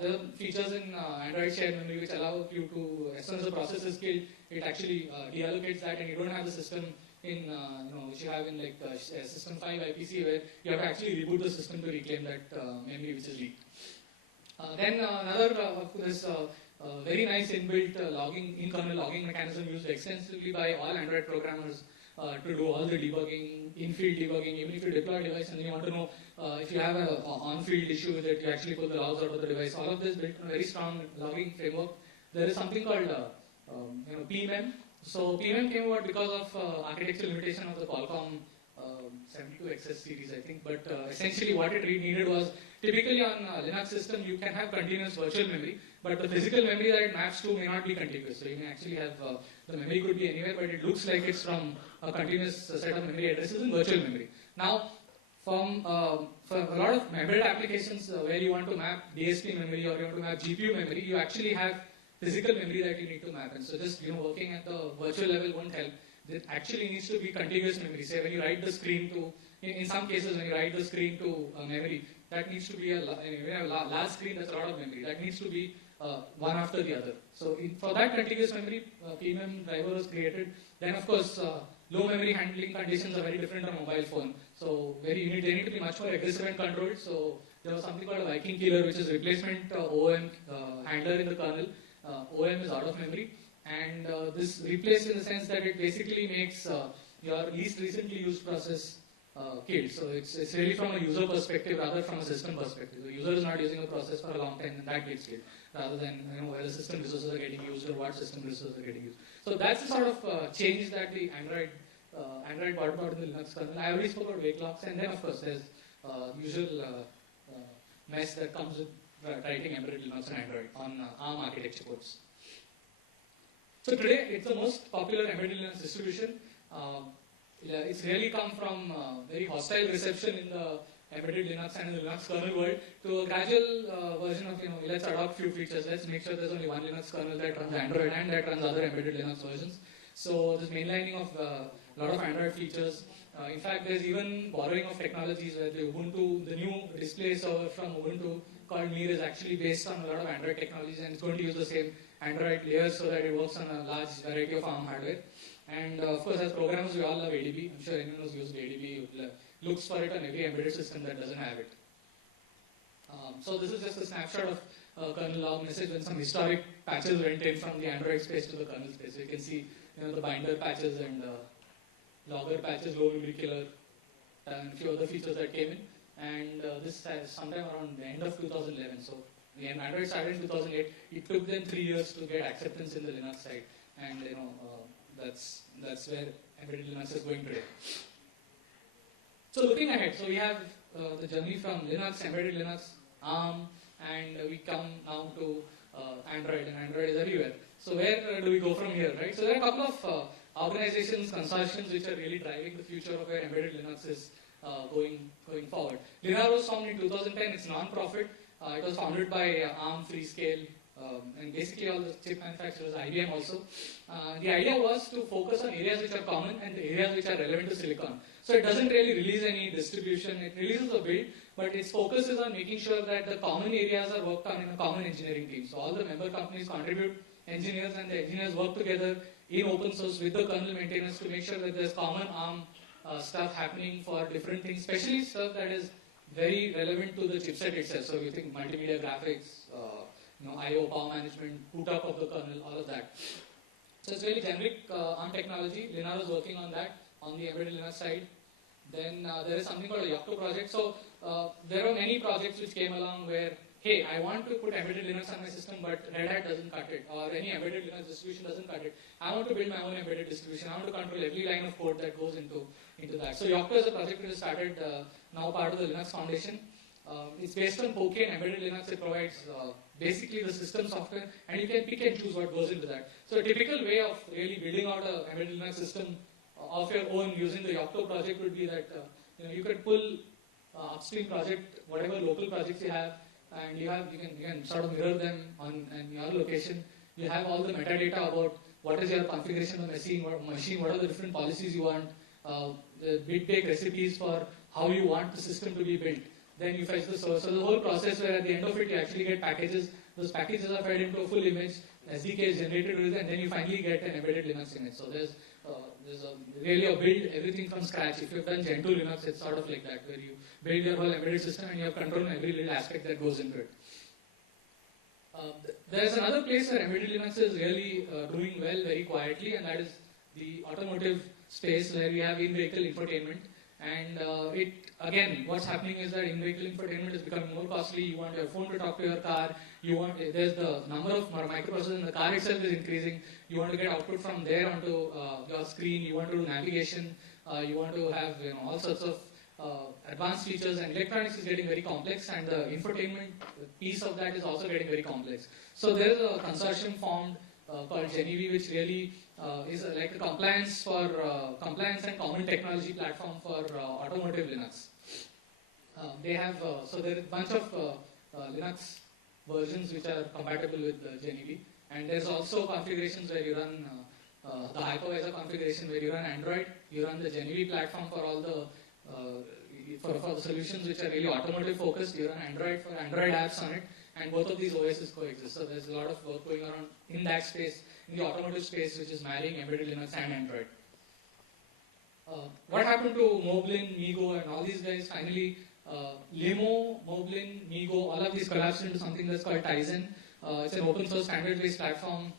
there are features in Android shared memory which allow you to, as soon as the process is killed, it actually deallocates that, and you don't have the system in, which you have in like System 5 IPC, where you have to actually reboot the system to reclaim that memory which is leaked. Then another, this very nice inbuilt in-kernel logging mechanism used extensively by all Android programmers to do all the debugging, in-field debugging. Even if you deploy a device and you want to know if you have an on-field issue with it, you actually pull the logs out of the device. All of this built on a very strong logging framework. There is something called PMEM. So PMEM came about because of architectural limitation of the Qualcomm 72XS series, I think. But essentially what it needed was, typically on Linux system, you can have continuous virtual memory, but the physical memory that it maps to may not be contiguous. So you may actually have, the memory could be anywhere, but it looks like it's from a continuous set of memory addresses in virtual memory. Now, for a lot of embedded applications where you want to map DSP memory or you want to map GPU memory, you actually have physical memory that you need to map. And so just working at the virtual level won't help. There actually needs to be contiguous memory. Say when you write the screen to, in some cases when you write the screen to memory, that needs to be a large screen, that's a lot of memory. That needs to be one after the other. So for that contiguous memory, PMEM driver was created. Then of course, low memory handling conditions are very different on mobile phone. So they need to be much more aggressive and controlled. So there was something called a Viking killer, which is replacement OM handler in the kernel. OM is out of memory. And this replaced in the sense that it basically makes your least recently used process killed. So it's really from a user perspective rather from a system perspective. The user is not using a process for a long time and that gets killed, rather than where the system resources are getting used or what system resources are getting used. So that's the sort of change that the Android brought about in the Linux kernel. I already spoke about wake locks, and then of course there's usual mess that comes with writing embedded Linux and Android on ARM architecture codes. So today, it's the most popular embedded Linux distribution. It's really come from very hostile reception in the embedded Linux and in the Linux kernel world to a gradual version of, let's adopt few features. Let's make sure there's only one Linux kernel that runs Android and that runs other embedded Linux versions. So this mainlining of a lot of Android features. In fact, there's even borrowing of technologies where the new display server from Ubuntu called Mir is actually based on a lot of Android technologies, and it's going to use the same Android layers so that it works on a large variety of ARM hardware. And of course, as programmers, we all love ADB. I'm sure anyone who's used ADB looks for it on every embedded system that doesn't have it. So this is just a snapshot of kernel log message when some historic patches went in from the Android space to the kernel space. So you can see the binder patches and logger patches, low memory killer, and a few other features that came in. And this is sometime around the end of 2011. So the Android started in 2008. It took them 3 years to get acceptance in the Linux side, and that's where embedded Linux is going today. So looking ahead, so we have the journey from Linux, embedded Linux, ARM, and we come now to Android, and Android is everywhere. So where do we go from here, right? So there are a couple of organizations, consortiums which are really driving the future of where embedded Linux is going forward. Linar was founded in 2010. It's non-profit. It was founded by ARM, Freescale, and basically all the chip manufacturers, IBM also. The idea was to focus on areas which are common and the areas which are relevant to silicon. So it doesn't really release any distribution, it releases a build, but its focus is on making sure that the common areas are worked on in a common engineering team. So all the member companies contribute engineers and the engineers work together in open source with the kernel maintainers to make sure that there's common ARM stuff happening for different things, especially stuff that is very relevant to the chipset itself. So you think multimedia graphics, I/O power management, boot up of the kernel, all of that. So it's really generic ARM technology. Linaro is working on that on the embedded Linux side. Then there is something called a Yocto project. So there are many projects which came along where, hey, I want to put embedded Linux on my system, but Red Hat doesn't cut it, or any embedded Linux distribution doesn't cut it. I want to build my own embedded distribution. I want to control every line of code that goes into that. So Yocto is a project which is started, now part of the Linux Foundation. It's based on Poke and embedded Linux. It provides basically the system software, and you can pick and choose what goes into that. So a typical way of really building out an embedded Linux system of your own using the Yocto project would be that you could pull upstream project, whatever local projects you have, and you can sort of mirror them on your location. You have all the metadata about what is your configuration of machine, what are the different policies you want, the bit-take recipes for how you want the system to be built. Then you fetch the source. So the whole process where at the end of it you actually get packages. Those packages are fed into a full image, SDK is generated with it, and then you finally get an embedded Linux image. So there's really a build everything from scratch. If you've done Gentoo Linux, it's sort of like that, where you build your whole embedded system and you have control on every little aspect that goes into it. There's another place where embedded Linux is really doing well very quietly, and that is the automotive space where we have in-vehicle infotainment. And again, what's happening is that in-vehicle infotainment is becoming more costly. You want your phone to talk to your car. There's the number of microprocessors in the car itself is increasing. You want to get output from there onto your screen. You want to do navigation. You want to have all sorts of advanced features, and electronics is getting very complex, and the infotainment piece of that is also getting very complex. So there is a consortium formed called Genevi, which really is like a compliance and common technology platform for automotive Linux. They have so there is a bunch of Linux versions which are compatible with Genevi, and there's also configurations where you run the hypervisor configuration where you run Android, you run the Genevi platform for all the for the solutions which are really automotive focused. You run Android for Android apps on it, and both of these OSs coexist. So there's a lot of work going on in that space, in the automotive space, which is marrying embedded Linux and Android. What happened to Moblin, MeeGo, and all these guys? Finally, Limo, Moblin, MeeGo, all of these collapsed into something that's called Tizen. It's an open source standard-based platform,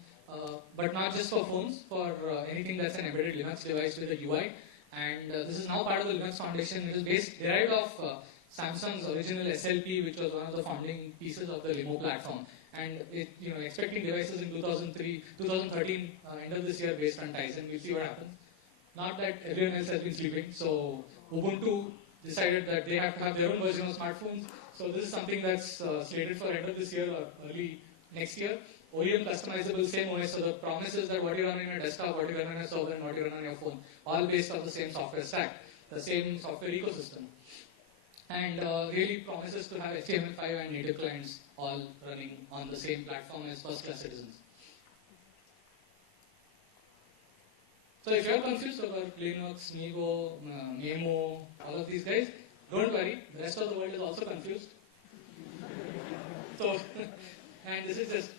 but not just for phones, for anything that's an embedded Linux device with a UI. And this is now part of the Linux Foundation. It is derived off Samsung's original SLP, which was one of the founding pieces of the Limo platform. And expecting devices in 2013, end of this year, based on Tizen. We'll see what happens. Not that everyone else has been sleeping. So Ubuntu decided that they have to have their own version of smartphones. So this is something that's slated for end of this year or early next year. OEM customizable, same OS. So the promise is that what you run in a desktop, what you run on a server, and what you run on your phone, all based on the same software stack, the same software ecosystem. And really promises to have HTML5 and native clients all running on the same platform as first-class citizens. So if you're confused about Linux, MeeGo, Nemo, all of these guys, don't worry, the rest of the world is also confused. So, and this is just,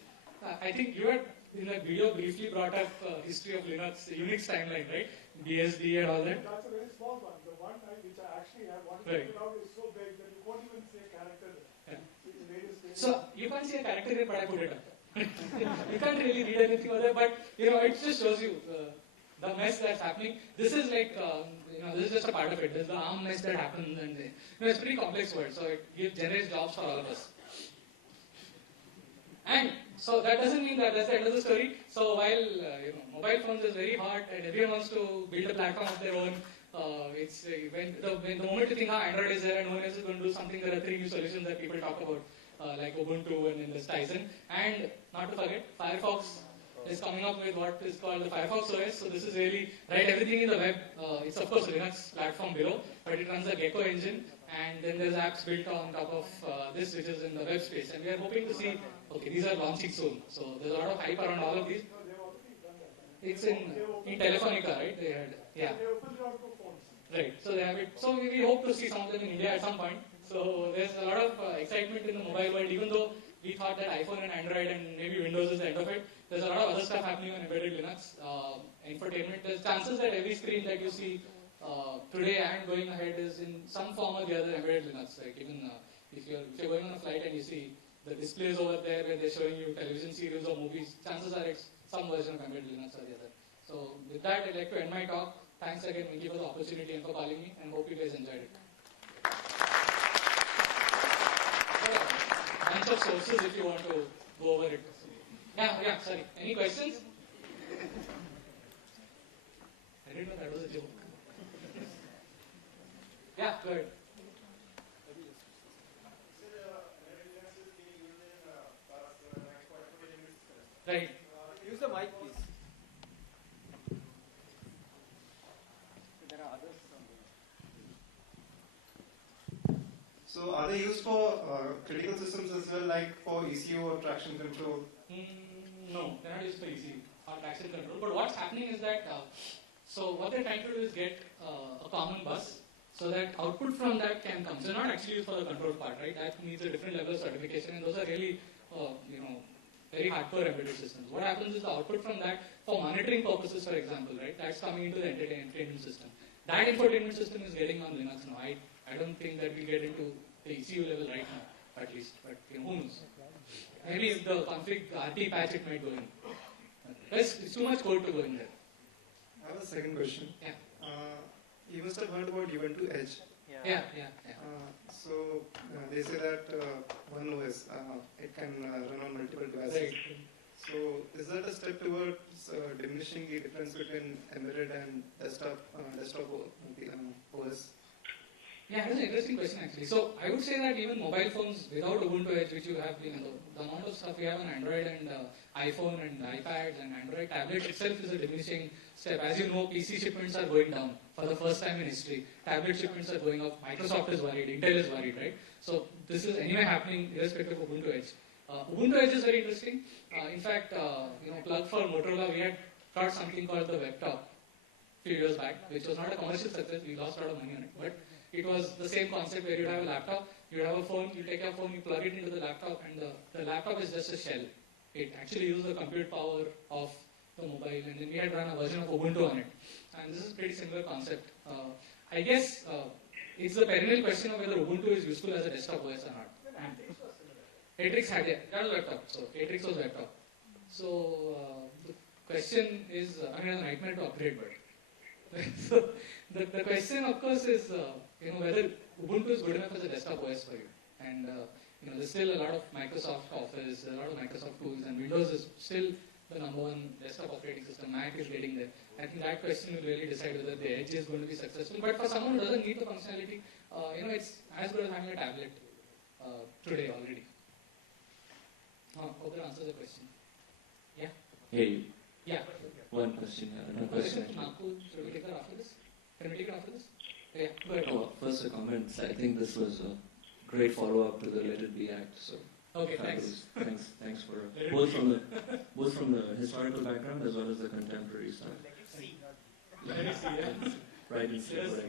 I think you had in that video briefly brought up history of Linux, Unix timeline, right? BSD and all that. That's a very small one. The one which I actually have wanted to put out is so big that you can't even say character there. Yeah. So you can't see a character here, but I put it up. You can't really read anything over there, but it just shows you the mess that's happening. This is like, this is just a part of it. There's the ARM mess that happens, and it's a pretty complex world, so it generates jobs for all of us. And so that doesn't mean that that's the end of the story. So while mobile phones is very hot and everyone wants to build a platform of their own, it's when the moment you think Android is there and no one else is going to do something, there are three new solutions that people talk about, like Ubuntu and then there's Tizen, and not to forget Firefox is coming up with what is called the Firefox OS. So this is really write everything in the web. It's of course a Linux platform below, but it runs a Gecko engine, and then there's apps built on top of this, which is in the web space. And we are hoping to see. Okay, these are launching soon. So there's a lot of hype around all of these. It's in Telefonica, right? They had, yeah. They opened it out to phones. Right. So they have it. So we hope to see some of them in India at some point. So there's a lot of excitement in the mobile world, even though we thought that iPhone and Android and maybe Windows is the end of it. There's a lot of other stuff happening on embedded Linux. Infotainment. There's chances that every screen that you see today and going ahead is in some form or the other embedded Linux. Like even if you're going on a flight and you see the displays over there where they're showing you television serials or movies, chances are it's some version of embedded Linux or the other. So with that, I'd like to end my talk. Thanks again, Minky, for the opportunity and for calling me, and hope you guys enjoyed it. Bunch of sources if you want to go over it. Yeah, sorry. Any questions? I didn't know that was a joke. Yeah, go ahead. Right. Use the mic, please. There are others. So are they used for critical systems as well, like for ECU or traction control? No, they're not used for easy or traction control. But what's happening is that, so what they're trying to do is get a common bus so that output from that can come. So not actually used for the control part, right? That needs a different level of certification, and those are really, very hardcore embedded systems. What happens is the output from that, for monitoring purposes, for example, right? That's coming into the entertainment system. That infotainment system is getting on Linux now. I don't think that we'll get into the ECU level right now, at least. But who knows? Maybe if the config, the RT patch, it might go in. It's too much code to go in there. I have a second question. Yeah. You must have heard about Ubuntu Edge. Yeah. So they say that one OS, it can run on multiple devices. Right. So is that a step towards diminishing the difference between embedded and desktop OS? Yeah, that's an interesting question actually. So I would say that even mobile phones without Ubuntu Edge, which you have, the amount of stuff we have on Android and iPhone and iPads and Android tablets itself is a diminishing step. As you know, PC shipments are going down for the first time in history. Tablet shipments are going up. Microsoft is worried. Intel is worried, right? So this is anyway happening irrespective of Ubuntu Edge. Ubuntu Edge is very interesting. In fact, plug for Motorola, we had got something called the WebTop a few years back, which was not a commercial success. We lost a lot of money on it, but it was the same concept where you have a laptop, you have a phone, you take your phone, you plug it into the laptop, and the laptop is just a shell. It actually uses the compute power of the mobile, and then we had run a version of Ubuntu on it. And this is a pretty similar concept. I guess it's the perennial question of whether Ubuntu is useful as a desktop OS or not. Atrix had it. That was laptop. So Atrix was laptop. So the question is, it's a nightmare to upgrade, but so the question, of course, is whether Ubuntu is good enough as a desktop OS for you. And there's still a lot of Microsoft Office, a lot of Microsoft tools, and Windows is still the number one desktop operating system. Mac is getting there. I think that question will really decide whether the Edge is going to be successful. But for someone who doesn't need the functionality, it's as good as having a tablet today already. Hope that answers the question. Yeah. Hey. Yeah. One question. Another Question question. from Nagpur. Should we take it after this? Can we take it after this? Yeah. Go ahead. Oh, first a comment. I think this was a great follow-up to the Let It Be Act. So Okay. fabulous. Thanks. Thanks for Let It both from the historical background as well as the contemporary stuff. Let it see. Yeah. Right and Yes. whatever.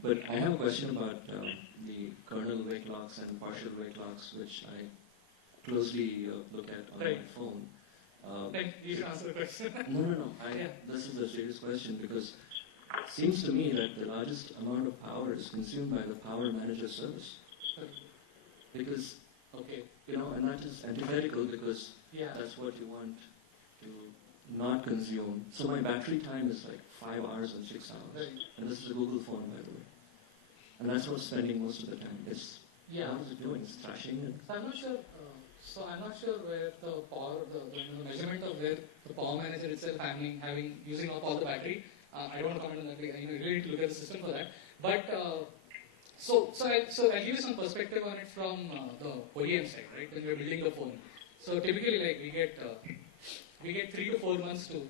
But I have a question about the kernel wake locks and partial wake locks, which I closely look at on Right. my phone. Then you should answer the question. No. Yeah. This is a serious question because it seems to me that the largest amount of power is consumed by the power manager service. Because, Okay. and that is antithetical because Yeah. that's what you want to not consume. So my battery time is like 5 hours and 6 hours. Right. And this is a Google phone, by the way. And that's what's spending most of the time. Yeah. What is it doing? It's trashing it. So I'm not sure where the power, the measurement of where the power manager itself having using up all the battery. I don't want to comment on that. You really need to look at the system for that. But so I'll give you some perspective on it from the OEM side, right? When we're building the phone. So typically, like we get we get 3 to 4 months to,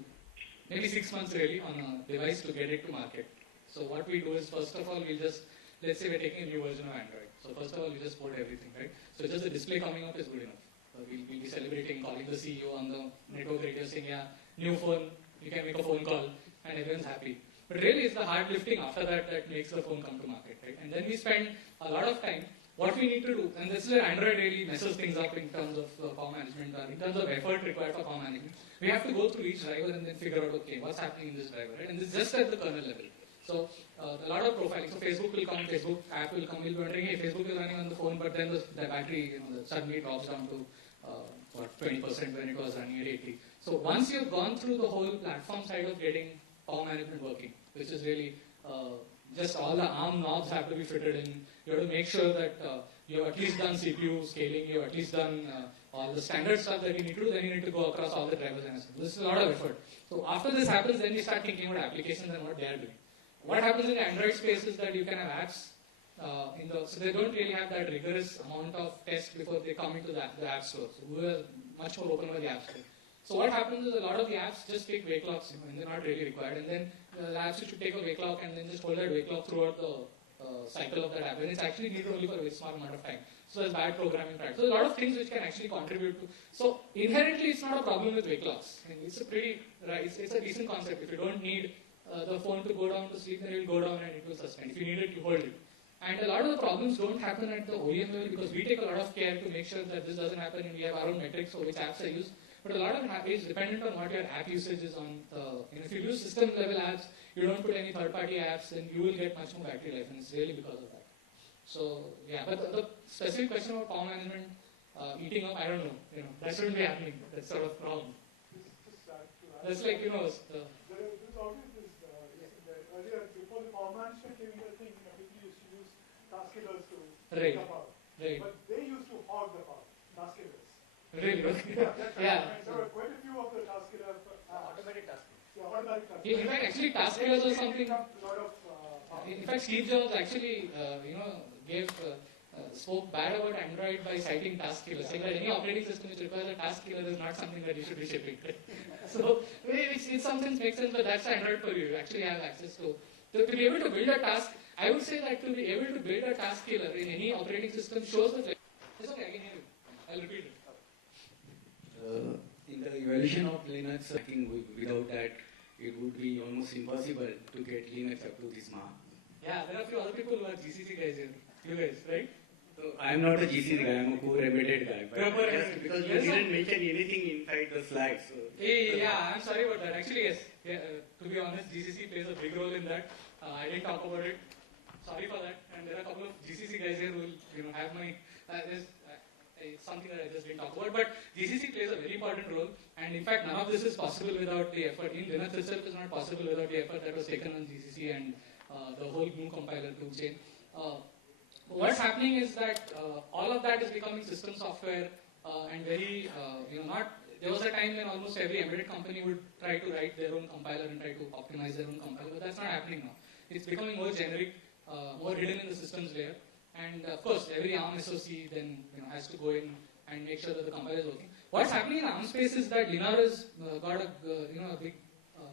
maybe 6 months really, on a device to get it to market. So what we do is, first of all, we'll just, let's say we're taking a new version of Android. So first of all, we just port everything, right? So just the display coming up is good enough. We'll be celebrating, calling the CEO on the network radio, saying, yeah, new phone, you can make a phone call, and everyone's happy. But really, it's the hard lifting after that that makes the phone come to market, right? And then we spend a lot of time. What we need to do, and this is where Android really messes things up in terms of power management, or in terms of effort required for power management. We have to go through each driver and then figure out, okay, what's happening in this driver, right? And this is just at the kernel level. So a lot of profiling. So Facebook will come, Facebook app will come. We'll be wondering, hey, Facebook is running on the phone, but then the battery, suddenly drops down to 20% when it was running at 80. So once you've gone through the whole platform side of getting power management working, which is really just all the ARM knobs have to be fitted in. You have to make sure that you have at least done CPU scaling, you have at least done all the standard stuff that you need to do, then you need to go across all the drivers and so on. This is a lot of effort. So after this happens, then we start thinking about applications and what they are doing. What happens in the Android space is that you can have apps, so they don't really have that rigorous amount of test before they come into the app store. So we are much more open with the app store. So what happens is a lot of the apps just take wake locks, and they're not really required. And then the apps should take a wake lock and then just hold that wake lock throughout the cycle of that app. And it's actually needed only for a very small amount of time. So there's bad programming practice. So a lot of things which can actually contribute to. So inherently, it's not a problem with wake locks. I mean, it's a pretty, it's a decent concept. If you don't need the phone to go down to sleep, then it will go down and it will suspend. If you need it, you hold it. And a lot of the problems don't happen at the OEM level because we take a lot of care to make sure that this doesn't happen, and we have our own metrics for which apps are used. But a lot of it is dependent on what your app usage is on. If you use system level apps, you don't put any third party apps, then you will get much more battery life, and it's really because of that. So yeah, but the specific question about power management eating up, I don't know. That shouldn't be happening. That's sort of problem. That's like there's always this. Earlier, before the power management came into the thing, people used to use task killers to Right. the power. Right. But they used to hog the power, task killers. Really? Yeah, that's right. Yeah. I mean, there were quite a few of the task killer automatic task killers. Yeah, automatic task In fact, actually, task killers or something. A lot of In fact, Steve Jobs actually, spoke bad about Android by citing task killers, saying that any operating system which requires a task killer is not something that you should be shipping. So, it in some sense makes sense, but that's Android for you. You actually have access to. So, to be able to build a task, I would say that to be able to build a task killer in any operating system shows the. It's okay, I can hear you. I'll repeat it. In the evolution of Linux, I think without that, it would be almost impossible to get Linux up to this mark. Yeah, there are a few other people who are GCC guys here. You guys, right? So I am not a GCC guy, I am a core embedded guy. But You're a core just embedded. because you Yes, didn't mention anything inside the slides. So Yeah, I'm sorry about that. Actually, yes. Yeah, to be honest, GCC plays a big role in that. I didn't talk about it. Sorry for that. And there are a couple of GCC guys here who will, have my. It's something that I just didn't talk about. But GCC plays a very important role. And in fact, none of this is possible without the effort. In Linux itself is not possible without the effort that was taken on GCC and the whole GNU compiler toolchain. What's happening is that all of that is becoming system software and very, there was a time when almost every embedded company would try to write their own compiler and try to optimize their own compiler, but that's not happening now. It's becoming more generic, more hidden in the systems layer. And of course, every ARM SoC then has to go in and make sure that the compiler is working. What's happening in ARM space is that Linux has got a big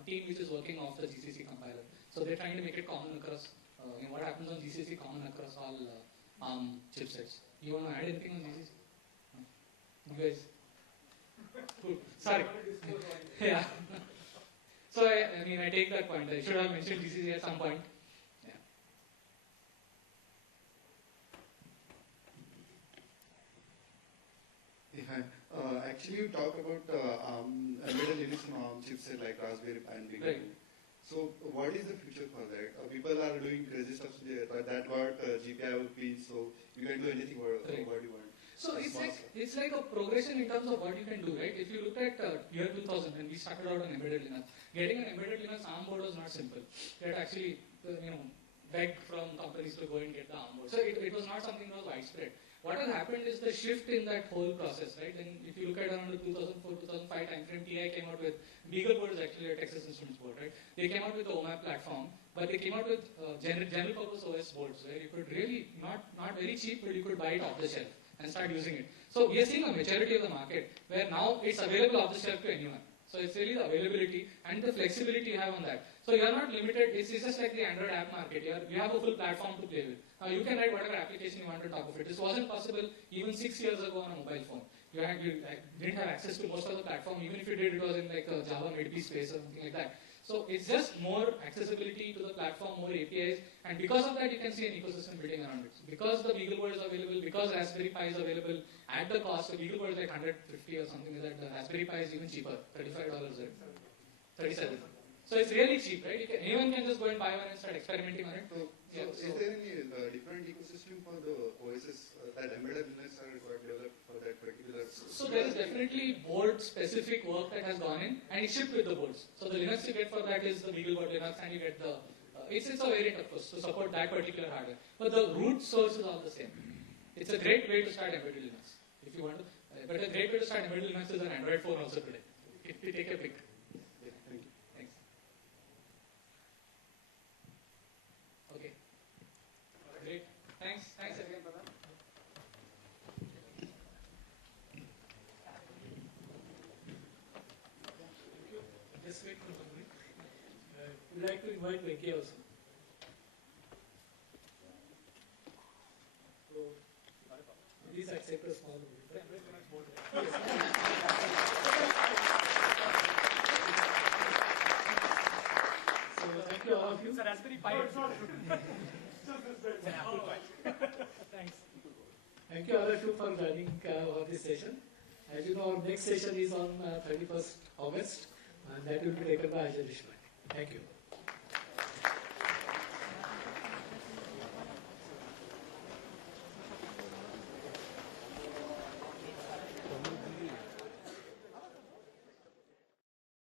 team which is working off the GCC compiler. So they're trying to make it common across. What happens on GCC common across all ARM chipsets. You want to add anything on GCC? No? You guys? Cool. Sorry. Yeah. So I take that point. I should have mentioned GCC at some point. Yeah. Actually, you talk about embedded Linux and ARM chipset like Raspberry Pi and Big. Right. So, what is the future for that? People are doing crazy stuff there, but that what GPI would be. So, you can do anything what you want. So it's like a progression in terms of what you can do, right? If you look at year 2000 when we started out on embedded Linux, getting an embedded Linux ARM board was not simple. You had to actually, beg from companies to go and get the ARM board. So it was not something that was widespread. What has happened is the shift in that whole process, right? And if you look at around the 2004-2005 timeframe, TI came out with, BeagleBoard is actually a Texas Instruments board, right? They came out with the OMAP platform, but they came out with general purpose OS boards, where you could really, not very cheap, but you could buy it off the shelf and start using it. So we are seeing a maturity of the market, where now it's available off the shelf to anyone. So it's really the availability and the flexibility you have on that. So you're not limited. It's just like the Android app market. You have a full platform to play with. Now you can write whatever application you want on top of it. This wasn't possible even 6 years ago on a mobile phone. You didn't have access to most of the platform. Even if you did, it was in like a Java mid-B space or something like that. So it's just more accessibility to the platform, more APIs, and because of that, you can see an ecosystem building around it. Because the BeagleBoard is available, because Raspberry Pi is available at the cost, so BeagleBoard is like 150 or something like that. The Raspberry Pi is even cheaper, $35, right? 37. So it's really cheap, right? Anyone can just go and buy one and start experimenting on it. So is there any different ecosystem for the OSs that embedded Linux are required to develop for that particular? So there is definitely board-specific work that has gone in, and it's shipped with the boards. So the Linux you get for that is the BeagleBoard Linux, and you get the it's a variant, of course, to support that particular hardware. But the root source is all the same. It's a great way to start embedded Linux, if you want to. But a great way to start embedded Linux is an Android phone also today. If you take a pick. Thank you. Thanks. Okay. Great. Thanks. Thanks again, brother. Just wait for a moment. We'd like to invite Venki also. So, please accept a small moment. So, thank you all of you. It's a Raspberry Pi. It's an Apple Pi. Thanks. Thank you all of you for joining for this session. As you know, our next session is on 31st August, and that will be taken by Ajay Deshpande. Thank you.